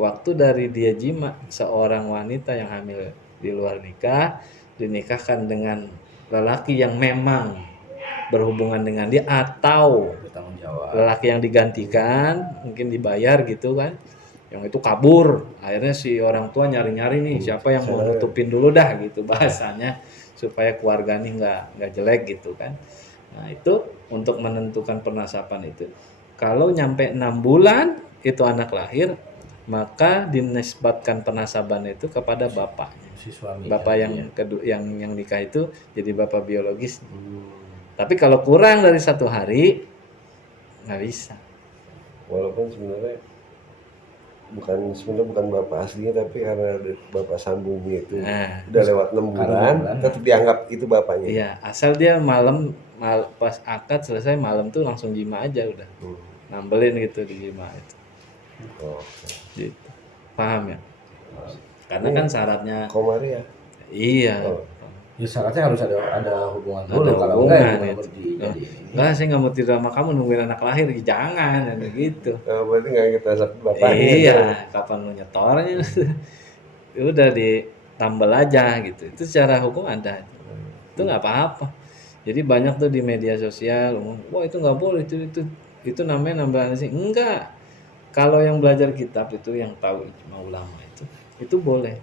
Waktu dari dia jima seorang wanita yang hamil di luar nikah, dinikahkan dengan lelaki yang memang berhubungan dengan dia atau Bertanggung jawab. lelaki yang digantikan, mungkin dibayar gitu kan. Yang itu kabur, akhirnya si orang tua nyari-nyari nih siapa yang mau nutupin dulu dah gitu bahasanya supaya keluarga ini nggak jelek gitu kan. Nah itu untuk menentukan pernasaban itu kalau nyampe 6 bulan itu anak lahir maka dinisbatkan pernasaban itu kepada bapaknya, Si suami. bapak yang kedua yang nikah itu jadi bapak biologis. Tapi kalau kurang dari 1 hari nggak bisa. Walaupun sebenarnya bukan bapak aslinya tapi karena bapak sambungnya itu udah lewat 6 bulan tetap dianggap itu bapaknya. Iya, asal dia pas akad selesai malam tuh langsung jima aja udah. Nambelin gitu di jima itu. Gitu. Paham ya? Karena kan syaratnya Komari ya. iya. Ya syaratnya harus ada hubungan Ada dulu kalau hubungan, enggak ya gitu. Enggak, saya nggak mau tidur sama kamu nungguin anak lahir, jangan gitu. Berarti nggak kita nasab bapaknya. Iya, kapan lu nyetornya? Udah tambal aja gitu. Itu secara hukum ada. Itu nggak apa-apa. Jadi banyak tuh di media sosial, wah itu nggak boleh, itu namanya nambah sih. Enggak. Kalau yang belajar kitab itu yang tahu ijma ulama itu boleh.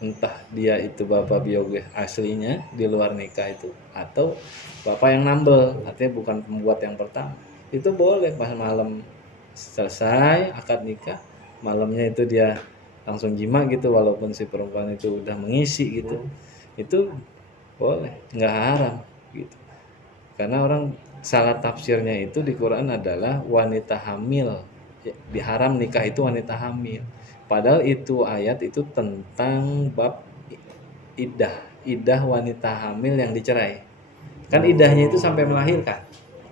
Entah dia itu bapak biologis aslinya di luar nikah itu atau bapak yang nambel, artinya bukan pembuat yang pertama. Itu boleh pas malam selesai akad nikah, malamnya itu dia langsung jima gitu walaupun si perempuan itu udah mengisi gitu. Itu boleh, nggak haram gitu. Karena orang salah tafsirnya itu di Quran adalah wanita hamil. Diharam nikah itu wanita hamil. Padahal itu ayat itu tentang bab idah wanita hamil yang dicerai. Kan idahnya itu sampai melahirkan.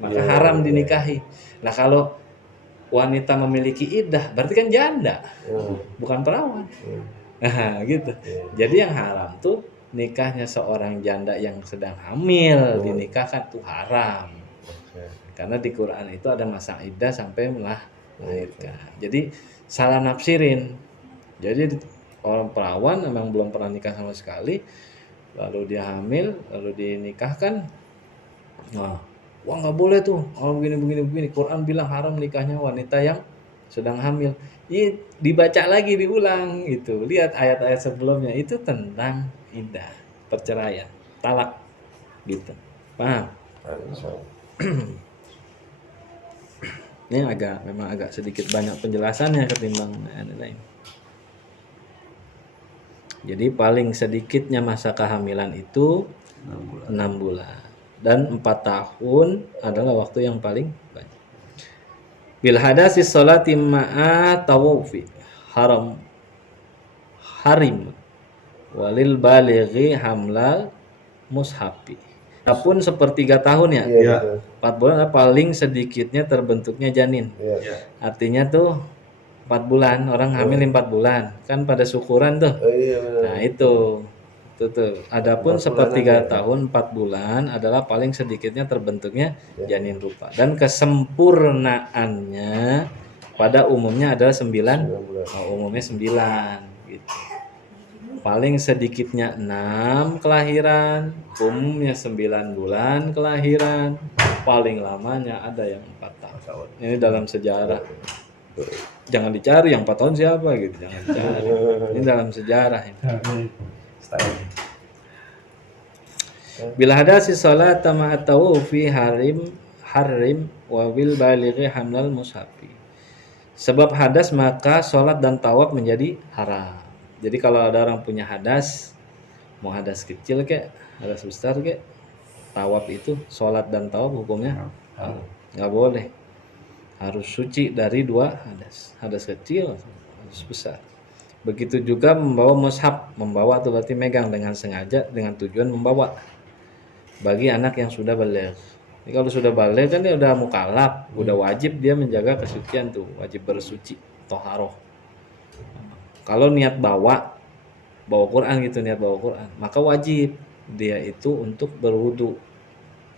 Maka haram dinikahi. Nah, kalau wanita memiliki idah berarti kan janda. Bukan perawan. Nah, gitu. Jadi yang haram tuh nikahnya seorang janda yang sedang hamil dinikahkan tuh haram. Karena di Quran itu ada masa iddah sampai melahirkan. Jadi salah nafsirin. Jadi orang perawan memang belum pernah nikah sama sekali, lalu dia hamil, lalu dinikahkan. Nah, wah nggak boleh tuh. Oh begini. Quran bilang haram nikahnya wanita yang sedang hamil. Ini dibaca lagi diulang itu. Lihat ayat-ayat sebelumnya itu tentang iddah, perceraian, talak gitu. Paham? Ini memang agak sedikit banyak penjelasannya ketimbang yang lain. Jadi paling sedikitnya masa kehamilan itu 6 bulan. Dan 4 tahun adalah waktu yang paling banyak. Bil hadasi sholati ma'a tawufi harim walil balighi hamlal mushafi. Apun sepertiga tahun ya. 4 bulan paling sedikitnya terbentuknya janin. Artinya tuh 4 bulan, orang hamil 4 bulan. Kan pada syukuran tuh. Nah, itu tuh. Adapun sepertiga tahun 4 bulan adalah paling sedikitnya terbentuknya janin rupa. Dan kesempurnaannya pada umumnya adalah 9 umumnya 9 gitu. Paling sedikitnya 6 kelahiran, umumnya 9 bulan kelahiran, paling lamanya ada yang 4 tahun. Ini dalam sejarah. Jangan dicari yang 4 tahun siapa gitu, jangan dicari. Ini dalam sejarah ini. Bila hadasi salat ma'atawu fi harim wa bil balighi hamlal mushafi. Sebab hadas maka salat dan tawaf menjadi haram. Jadi kalau ada orang punya hadas, mau hadas kecil kek, hadas besar kek, tawaf itu salat dan tawaf hukumnya nggak boleh. Harus suci dari 2 hadas kecil, hadas besar. Begitu juga membawa mushaf, membawa itu berarti megang dengan sengaja dengan tujuan membawa. Bagi anak yang sudah baligh. Jadi kalau sudah baligh kan dia udah mukallaf, udah wajib dia menjaga kesucian tuh, wajib bersuci, thaharah. Kalau niat bawa Quran gitu, niat bawa Quran, maka wajib dia itu untuk berwudu.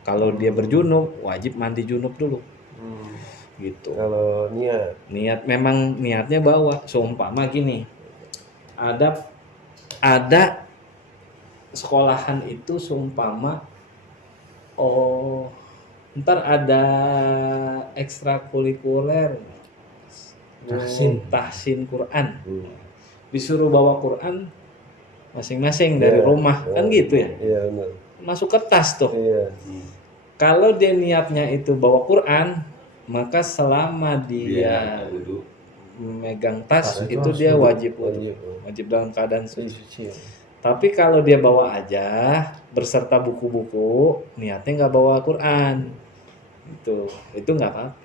Kalau dia berjunub, wajib mandi junub dulu. Gitu. Kalau niat memang niatnya bawa. Seumpama gini, ada sekolahan itu seumpama ntar ada ekstrakurikuler tahsin Quran, disuruh bawa Quran masing-masing dari rumah kan gitu ya. Iya benar. Masuk kertas tuh. Iya. Kalau dia niatnya itu bawa Quran, maka selama dia megang tas itu dia wajib dalam keadaan suci. Tapi kalau dia bawa aja berserta buku-buku, niatnya nggak bawa Quran, itu nggak apa-apa.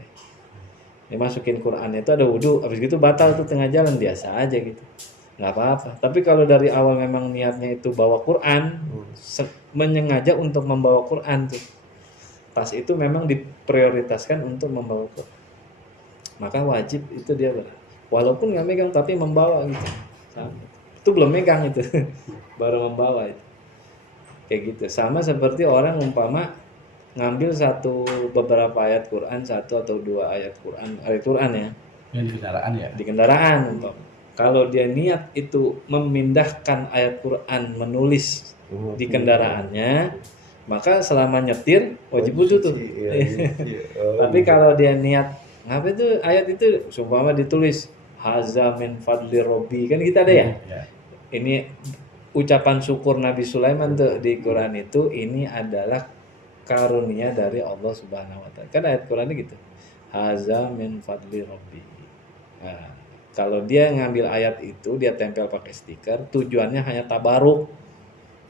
Dia masukin Qurannya itu ada wudu, habis gitu batal tuh tengah jalan biasa aja gitu, nggak apa-apa. Tapi kalau dari awal memang niatnya itu bawa Quran, menyengaja untuk membawa Quran tuh. Tas itu memang diprioritaskan untuk membawa Quran. Maka wajib itu dia walaupun nggak megang tapi membawa gitu. Itu belum megang itu, baru membawa itu. Kayak gitu. Sama seperti orang umpama ngambil beberapa ayat Quran, 1 atau 2 ayat Quran ya. Di kendaraan ya. Di kendaraan umpama. Kalau dia niat itu memindahkan ayat Quran, menulis di kendaraannya, maka selama nyetir wajib wudu tuh. Tapi kalau dia niat ngapa itu ayat itu seumpama ditulis haza min fadli robbi, kan kita ada ya. Ini ucapan syukur Nabi Sulaiman tuh di Quran itu, ini adalah karunia dari Allah Subhanahu wa taala. Kan ayat Qurannya gitu. Haza min fadli robbi. Nah, kalau dia ngambil ayat itu, dia tempel pakai stiker, tujuannya hanya tabaruk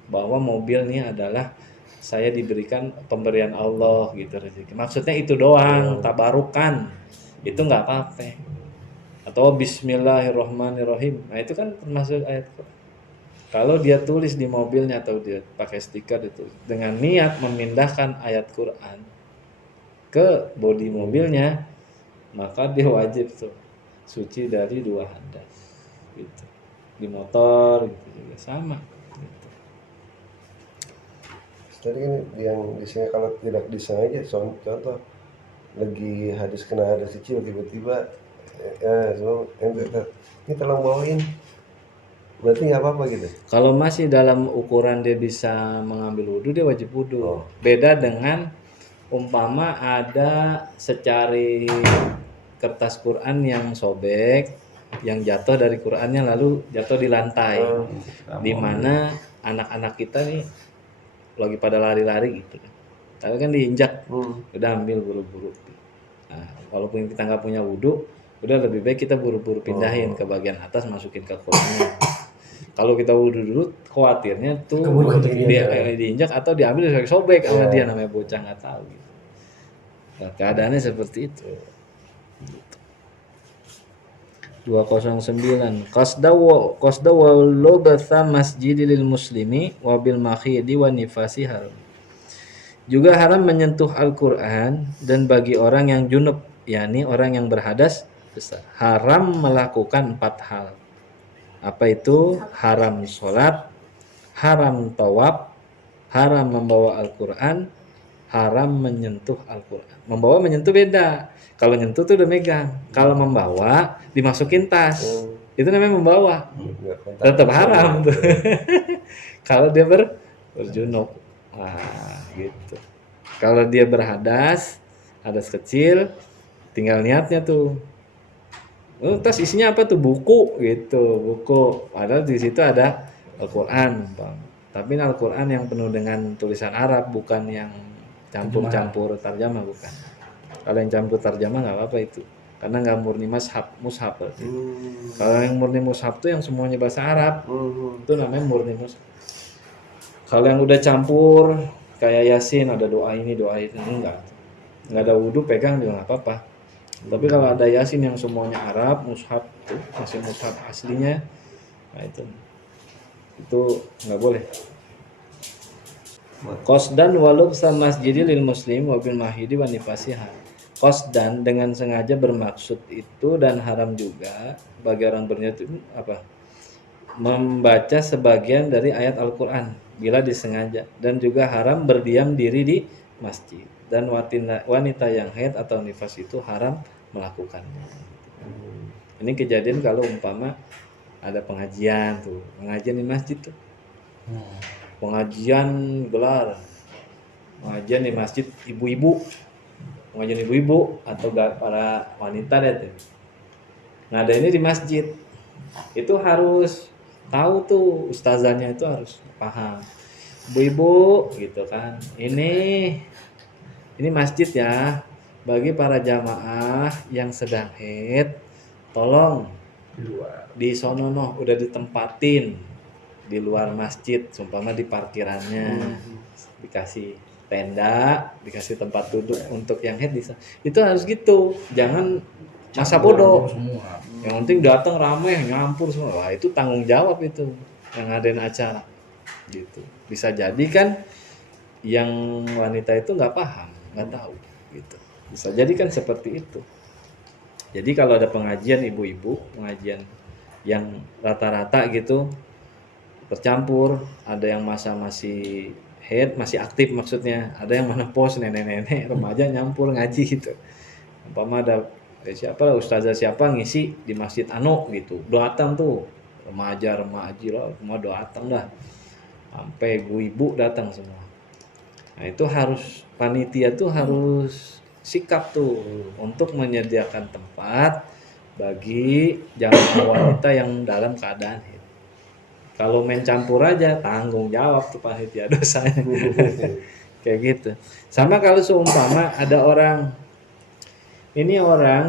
bahwa mobil ini adalah saya diberikan pemberian Allah gitu rezeki. Maksudnya itu doang, tabarukan. Itu nggak apa-apa. Atau bismillahirrahmanirrahim. Nah, itu kan termasuk ayat Quran. Kalau dia tulis di mobilnya atau dia pakai stiker itu dengan niat memindahkan ayat Quran ke bodi mobilnya, maka dia wajib tuh suci dari 2 hadas gitu. Di motor gitu juga sama gitu. Tadi kan yang di sini kalau tidak disengaja, contoh lagi hadis kena hadas kecil tiba-tiba ini tolong bawain, berarti nggak apa-apa gitu. Kalau masih dalam ukuran dia bisa mengambil wudhu, dia wajib wudhu. Beda dengan umpama ada secari kertas Quran yang sobek, yang jatuh dari Qurannya lalu jatuh di lantai, di mana anak-anak kita nih lagi pada lari-lari gitu kan, tapi kan diinjak, udah ambil buru-buru. Nah, walaupun kita nggak punya wudhu, udah lebih baik kita buru-buru pindahin ke bagian atas, masukin ke Qurannya. Kalau kita wudhu dulu, khawatirnya tuh dia diinjak atau diambil sobek sama dia, namanya bocah nggak tahu gitu. Nah, keadaannya seperti itu. 209 qasda wa lubatha masjidil muslimi wa bil makhidi wa nifasi haram. Juga haram menyentuh Al-Qur'an dan bagi orang yang junub, yakni orang yang berhadas besar. Haram melakukan 4 hal. Apa itu? Haram sholat, haram tawaf, haram membawa Al-Qur'an, haram menyentuh Al-Qur'an. Membawa menyentuh beda. Kalau nyentuh tuh udah megang. Kalau membawa dimasukin tas. Itu namanya membawa. Tetap haram tuh. Kalau dia berjunub. Nah, gitu. Kalau dia berhadas, hadas kecil, tinggal niatnya tuh. Oh, tas isinya apa tuh? Buku gitu, buku. Padahal di situ ada Al-Qur'an, Bang. Tapi Al-Qur'an yang penuh dengan tulisan Arab, bukan yang campur-campur tarjamah, bukan. Kalau yang campur tarjamah nggak apa-apa itu, karena nggak murni mushaf. Kalau yang murni mushaf tuh yang semuanya bahasa Arab, itu namanya murni mushaf. Kalau yang udah campur kayak Yasin, ada doa ini doa itu, nggak ada wudhu pegang juga nggak apa-apa. Tapi kalau ada Yasin yang semuanya Arab, mushaf tuh masih mushaf aslinya, nah itu nggak boleh. Qasdan walub sama masjidil lil muslim wabil mahidi wa nifasiha. Qasdan dengan sengaja bermaksud itu, dan haram juga bagi orang berniat itu apa? Membaca sebagian dari ayat Al-Qur'an bila disengaja, dan juga haram berdiam diri di masjid, dan wanita yang haid atau nifas itu haram melakukannya. Ini kejadian kalau umpama ada pengajian di masjid tuh. Pengajian gelar, pengajian di masjid ibu-ibu, pengajian ibu-ibu atau para wanita deh tuh. Nah, ada ini di masjid, itu harus tahu tuh, ustazahnya itu harus paham. Ibu-ibu gitu kan, ini masjid ya, bagi para jamaah yang sedang haid, tolong di sono udah ditempatin di luar masjid, sumpama di parkirannya, dikasih tenda, dikasih tempat duduk untuk yang haid bisa. Itu harus gitu, jangan masa bodoh. Yang penting datang ramai nyampur semua. Wah, itu tanggung jawab itu yang ngadain acara gitu. Bisa jadi kan yang wanita itu nggak paham, nggak tahu gitu. Bisa jadi kan seperti itu. Jadi kalau ada pengajian ibu-ibu, pengajian yang rata-rata gitu bercampur, ada yang masih haid, masih aktif maksudnya, ada yang menopause, nenek-nenek, remaja nyampur ngaji gitu. Umpama ada siapa ustazah siapa ngisi di masjid anu gitu, datang tuh remaja lah, semua datang dah, sampai ibu datang semua. Nah itu harus panitia tuh harus sikap tuh untuk menyediakan tempat bagi jamaah wanita yang dalam keadaan haid. Kalau main campur aja tanggung jawab tuh panitia dosanya. Kayak gitu. Sama kalau seumpama ada orang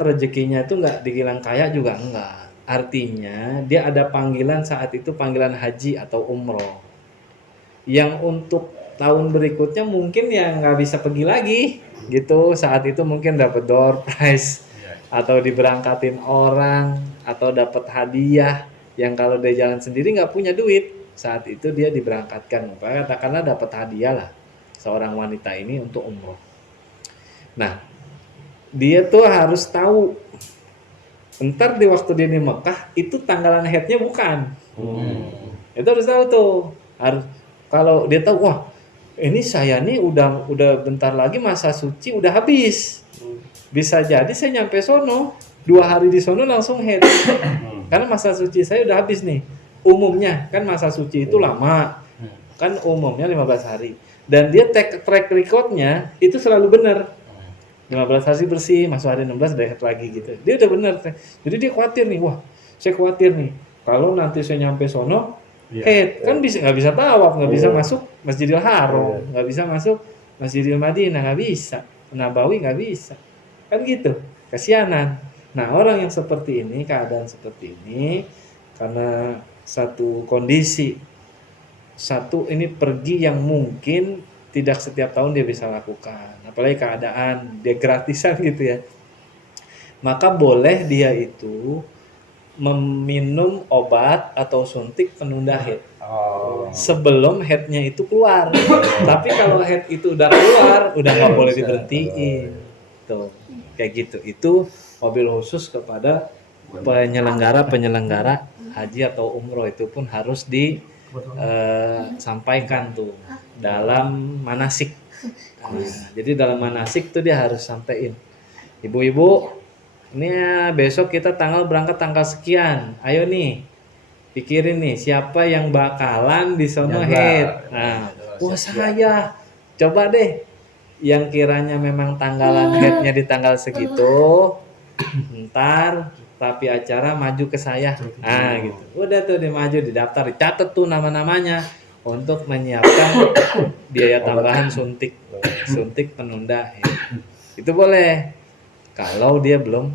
rezekinya itu nggak dibilang kaya juga enggak. Artinya dia ada panggilan saat itu, panggilan haji atau umroh. Yang untuk tahun berikutnya mungkin ya nggak bisa pergi lagi gitu. Saat itu mungkin dapat door prize atau diberangkatin orang atau dapat hadiah yang kalau dia jalan sendiri nggak punya duit. Saat itu dia diberangkatkan. Katakanlah dapat hadiah lah seorang wanita ini untuk umroh. Nah, dia tuh harus tahu ntar di waktu dia di Mekah itu tanggalan haidnya bukan. Itu harus tahu tuh. Harus kalau dia tahu wah ini saya nih udah bentar lagi masa suci udah habis. Bisa jadi saya nyampe sono 2 hari di sono langsung haid. Karena masa suci saya udah habis nih. Umumnya kan masa suci itu lama. Kan umumnya 15 hari. Dan dia track recordnya itu selalu benar. 15 hari bersih, masuk hari 16 udah haid lagi gitu. Dia udah benar. Jadi dia khawatir nih, wah saya khawatir nih. Kalau nanti saya nyampe sono, haid. Kan nggak bisa tawaf, nggak bisa masuk Masjidil Haram, nggak bisa masuk Masjidil Madinah, nggak bisa. Nabawi nggak bisa. Kan gitu, kasianan. Nah orang yang seperti ini, keadaan seperti ini, karena satu kondisi, satu ini pergi yang mungkin tidak setiap tahun dia bisa lakukan, apalagi keadaan dia gratisan gitu ya, maka boleh dia itu meminum obat atau suntik penunda haid sebelum haidnya itu keluar. Tapi kalau haid itu udah keluar, udah nggak boleh diberhentiin. Tuh, kayak gitu. Itu mobil khusus kepada penyelenggara haji atau umroh, itu pun harus disampaikan tuh dalam manasik. Nah, jadi dalam manasik tuh dia harus sampaikan, ibu-ibu, ini ya, besok kita berangkat tanggal sekian. Ayo nih, pikirin nih siapa yang bakalan di sono haid. Nah, wah saya, coba deh yang kiranya memang tanggalan haidnya di tanggal segitu, ntar tapi acara maju ke saya. Nah gitu. Udah tuh dia maju, didaftar, dicatat tuh nama-namanya untuk menyiapkan biaya tambahan suntik penunda haid. Itu boleh kalau dia belum.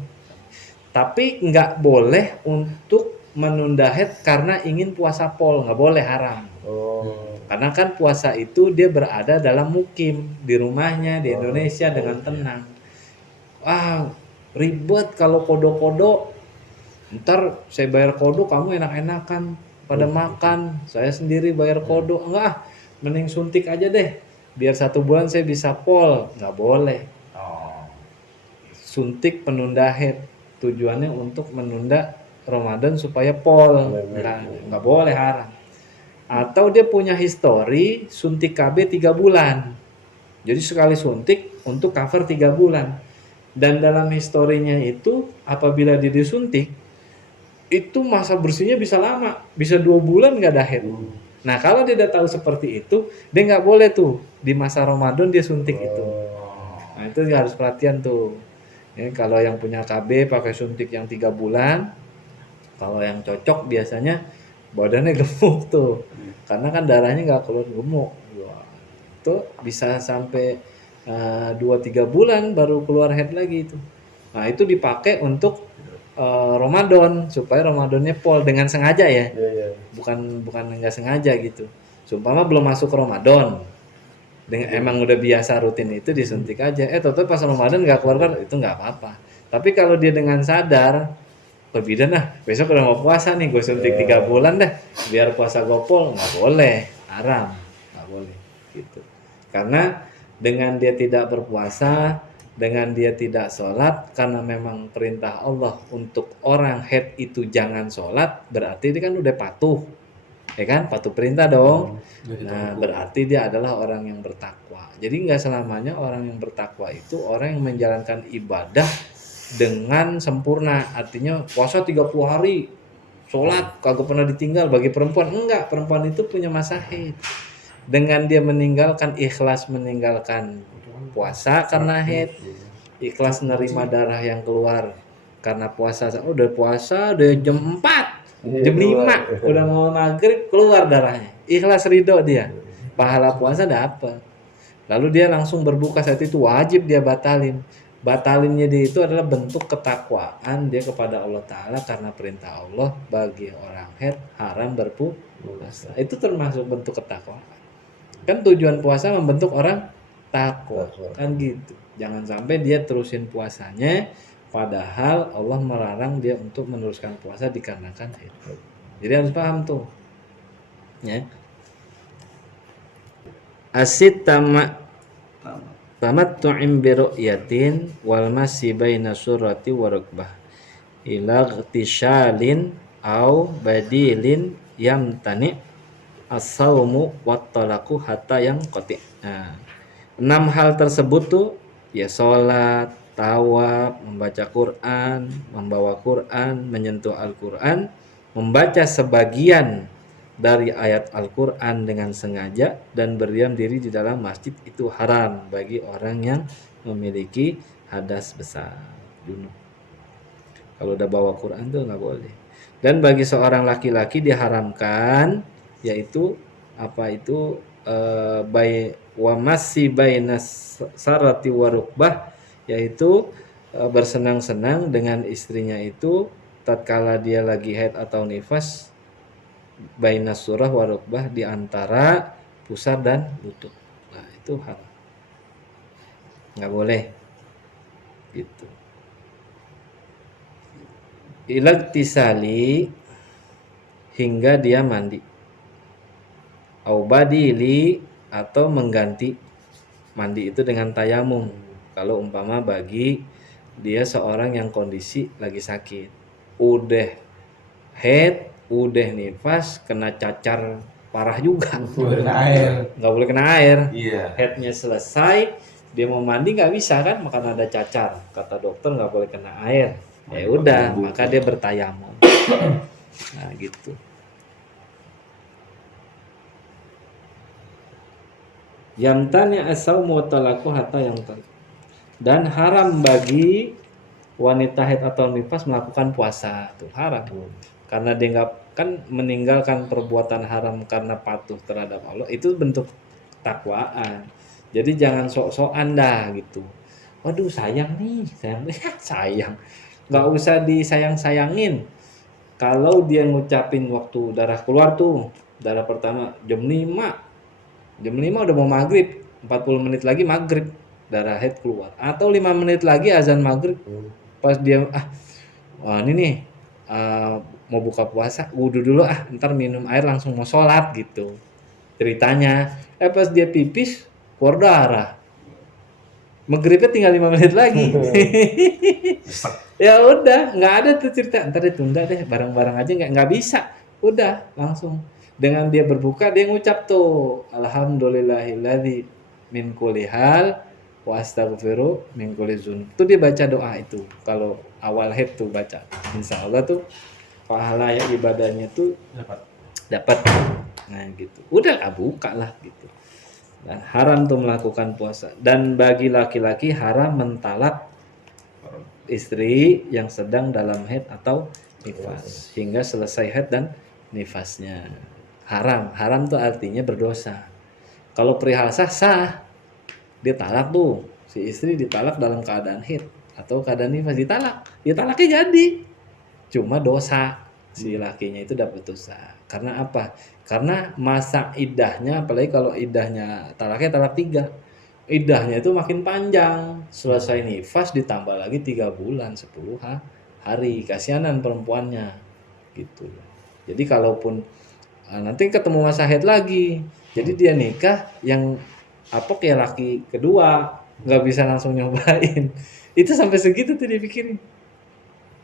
Tapi nggak boleh untuk menunda haid karena ingin puasa pol, nggak boleh, haram. Karena kan puasa itu dia berada dalam mukim di rumahnya di Indonesia dengan tenang. Ribet kalau kodo-kodo, ntar saya bayar kodo kamu enak-enakan pada makan, saya sendiri bayar kodo. Enggak, mending suntik aja deh biar 1 bulan saya bisa pol. Nggak boleh. Suntik penunda haid tujuannya untuk menunda Ramadan supaya pol. Nggak boleh, haram. Atau dia punya histori suntik KB 3 bulan, jadi sekali suntik untuk cover 3 bulan. Dan dalam historinya itu apabila dia disuntik itu masa bersihnya bisa lama, bisa 2 bulan nggak ada haid. Nah kalau dia udah tahu seperti itu, dia nggak boleh tuh di masa Ramadan dia suntik itu. Nah itu dia harus perhatian tuh. Ya, kalau yang punya KB pakai suntik yang 3 bulan, kalau yang cocok biasanya badannya gemuk tuh, karena kan darahnya nggak keluar gemuk. Itu bisa sampai 2-3 bulan baru keluar haid lagi itu. Nah itu dipakai untuk Ramadan supaya Ramadannya pol dengan sengaja ya, bukan nggak sengaja gitu. Seumpama belum masuk Ramadan, emang udah biasa rutin itu disuntik aja. Tahu-tahu pas Ramadan nggak keluar, itu nggak apa-apa. Tapi kalau dia dengan sadar, bidan besok udah mau puasa nih, gue suntik 3 bulan dah, biar puasa gopol, nggak boleh, haram, nggak boleh gitu. Karena dengan dia tidak berpuasa, dengan dia tidak sholat, karena memang perintah Allah untuk orang haid itu jangan sholat, berarti dia kan udah patuh, ya kan, patuh perintah dong. Nah berarti dia adalah orang yang bertakwa. Jadi nggak selamanya orang yang bertakwa itu orang yang menjalankan ibadah dengan sempurna, artinya puasa 30 hari, sholat kagak pernah ditinggal. Bagi perempuan enggak, perempuan itu punya masa haid. Dengan dia meninggalkan, ikhlas meninggalkan puasa karena haid, ikhlas nerima darah yang keluar karena puasa. Udah puasa udah jam 4, jam 5 udah mau maghrib keluar darahnya, ikhlas ridho dia, pahala puasa dapat. Lalu dia langsung berbuka saat itu, wajib dia batalinnya dia itu adalah bentuk ketakwaan dia kepada Allah Ta'ala, karena perintah Allah bagi orang haid haram berpuasa. Itu termasuk bentuk ketakwaan. Kan tujuan puasa membentuk orang takwa, kan gitu. Jangan sampai dia terusin puasanya padahal Allah melarang dia untuk meneruskan puasa dikarenakan haid. Jadi harus paham tuh ya. Asit tamattu'in bi ru'yatin wal masi baina surati wa rukbah ila ightishalin au badilin yamtani as-saumu wat talaku hatta yang qati. Nah, 6 hal tersebut tuh ya salat, tawaf, membaca Quran, membawa Quran, menyentuh Al-Quran, membaca sebagian dari ayat Al-Quran dengan sengaja, dan berdiam diri di dalam masjid itu haram bagi orang yang memiliki hadas besar, junub. Kalau udah bawa Quran tuh nggak boleh. Dan bagi seorang laki-laki diharamkan yaitu apa itu wa masih bainas sarati warukbah, yaitu bersenang-senang dengan istrinya itu tatkala dia lagi haid atau nifas, bainas surah warukbah, di antara pusar dan lutut. Nah itu haram, nggak boleh gitu. Ilaktisali, hingga dia mandi, au badili, atau mengganti mandi itu dengan tayamum. Kalau umpama bagi dia seorang yang kondisi lagi sakit, udah haid, udah nifas, kena cacar parah juga, nggak boleh kena air. Haidnya selesai, dia mau mandi nggak bisa kan, maka ada cacar, kata dokter nggak boleh kena air. Ya udah, maka dia bertayamum. Nah gitu. Yamtani as-saumu wa talaku hatta yamtani. Dan haram bagi wanita haid atau nifas melakukan puasa, tuh haram. Karena dia nggak, kan meninggalkan perbuatan haram karena patuh terhadap Allah, itu bentuk takwaan. Jadi jangan sok-sokan dah gitu. Waduh sayang nih, sayang. Nggak usah disayang-sayangin. Kalau dia ngucapin waktu darah keluar tuh, darah pertama jam 5 udah mau maghrib, 40 menit lagi maghrib, darah haid keluar. Atau 5 menit lagi azan maghrib, pas dia wah ini nih mau buka puasa, wudhu dulu ntar minum air langsung mau sholat gitu ceritanya. Pas dia pipis keluar darah, maghribnya tinggal 5 menit lagi. Ya udah, nggak ada tuh cerita ntar ditunda deh, bareng-bareng aja, nggak bisa. Udah langsung dengan dia berbuka, dia ngucap tuh alhamdulillahilladzi min kulli hal wa astaghfiru min kulli dzunub. Tuh dia baca doa itu kalau awal haid tuh baca, insya Allah tuh pahala yang ibadahnya tuh dapat. Nah gitu, udah buka lah gitu. Dan haram tuh melakukan puasa. Dan bagi laki-laki haram mentalak istri yang sedang dalam haid atau nifas hingga selesai haid dan nifasnya. Haram tuh artinya berdosa. Kalau perihal sah, dia talak tuh, si istri ditalak dalam keadaan haid atau keadaan nifas, ditalaknya jadi, cuma dosa, si lakinya itu dapat dosa. Karena apa? Karena masa iddahnya, apalagi kalau iddahnya talaknya talak 3, iddahnya itu makin panjang. Selesai nifas ditambah lagi 3 bulan 10 hari, kasihanan perempuannya gitu. Jadi kalaupun nanti ketemu masa haid lagi, jadi dia nikah yang apok ya laki kedua, nggak bisa langsung nyobain. Itu sampai segitu tuh dia pikirin.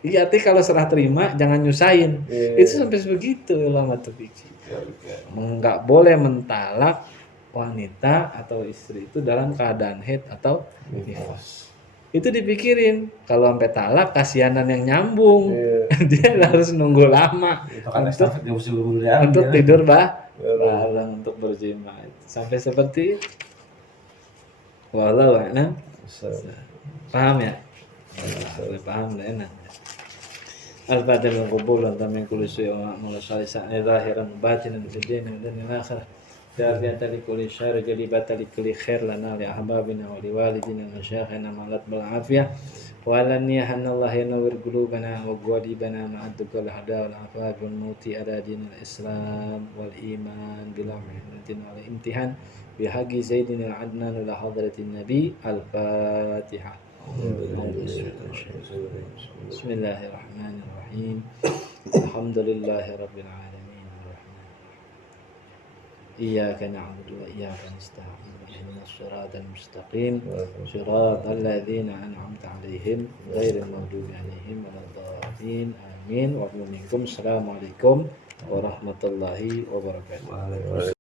Iya, kalau serah terima jangan nyusahin. Itu sampai sebegitu lama tuh pikir. Nggak boleh mentalak wanita atau istri itu dalam keadaan haid atau nifas. itu dipikirin kalau sampai talak kasihanan yang nyambung. Iya. Dia harus nunggu lama Itu kan untuk estafet yang dulu ya. tidur bareng untuk berjima. Sampai seperti itu. Wallahu a'lam. Paham ya? Boleh paham lah enak. Al-Fatihah min qabul wa tammin kulli syai' wa ma'mul salisan zahiran batinan fid din wa dunya akhirah. Darjatan li kulli syarr jalibatan li kulli khair lana li ahbabina wa li walidina wa masyayikhina malat bil afiyah. Wa lan yahanallahu yanwir qulubana wa qadibana ma'ad-duqa wal hada wal afaf wal mauti ala dinil islam wal iman bil amanatin wal imtihan bi haqqi sayyidina al-adnan ila hadratin nabi. Al-Fatihah. Bismillahirrahmanirrahim. Alhamdulillahi rabbil alamin. Iyyaka na'budu wa iyyaka nasta'in. Ihdinas siratal mustaqim. Siratal ladzina an'amta 'alaihim ghairil maghdubi 'alaihim waladdallin. Amin. Wa minkum. Assalamualaikum warahmatullahi wabarakatuh.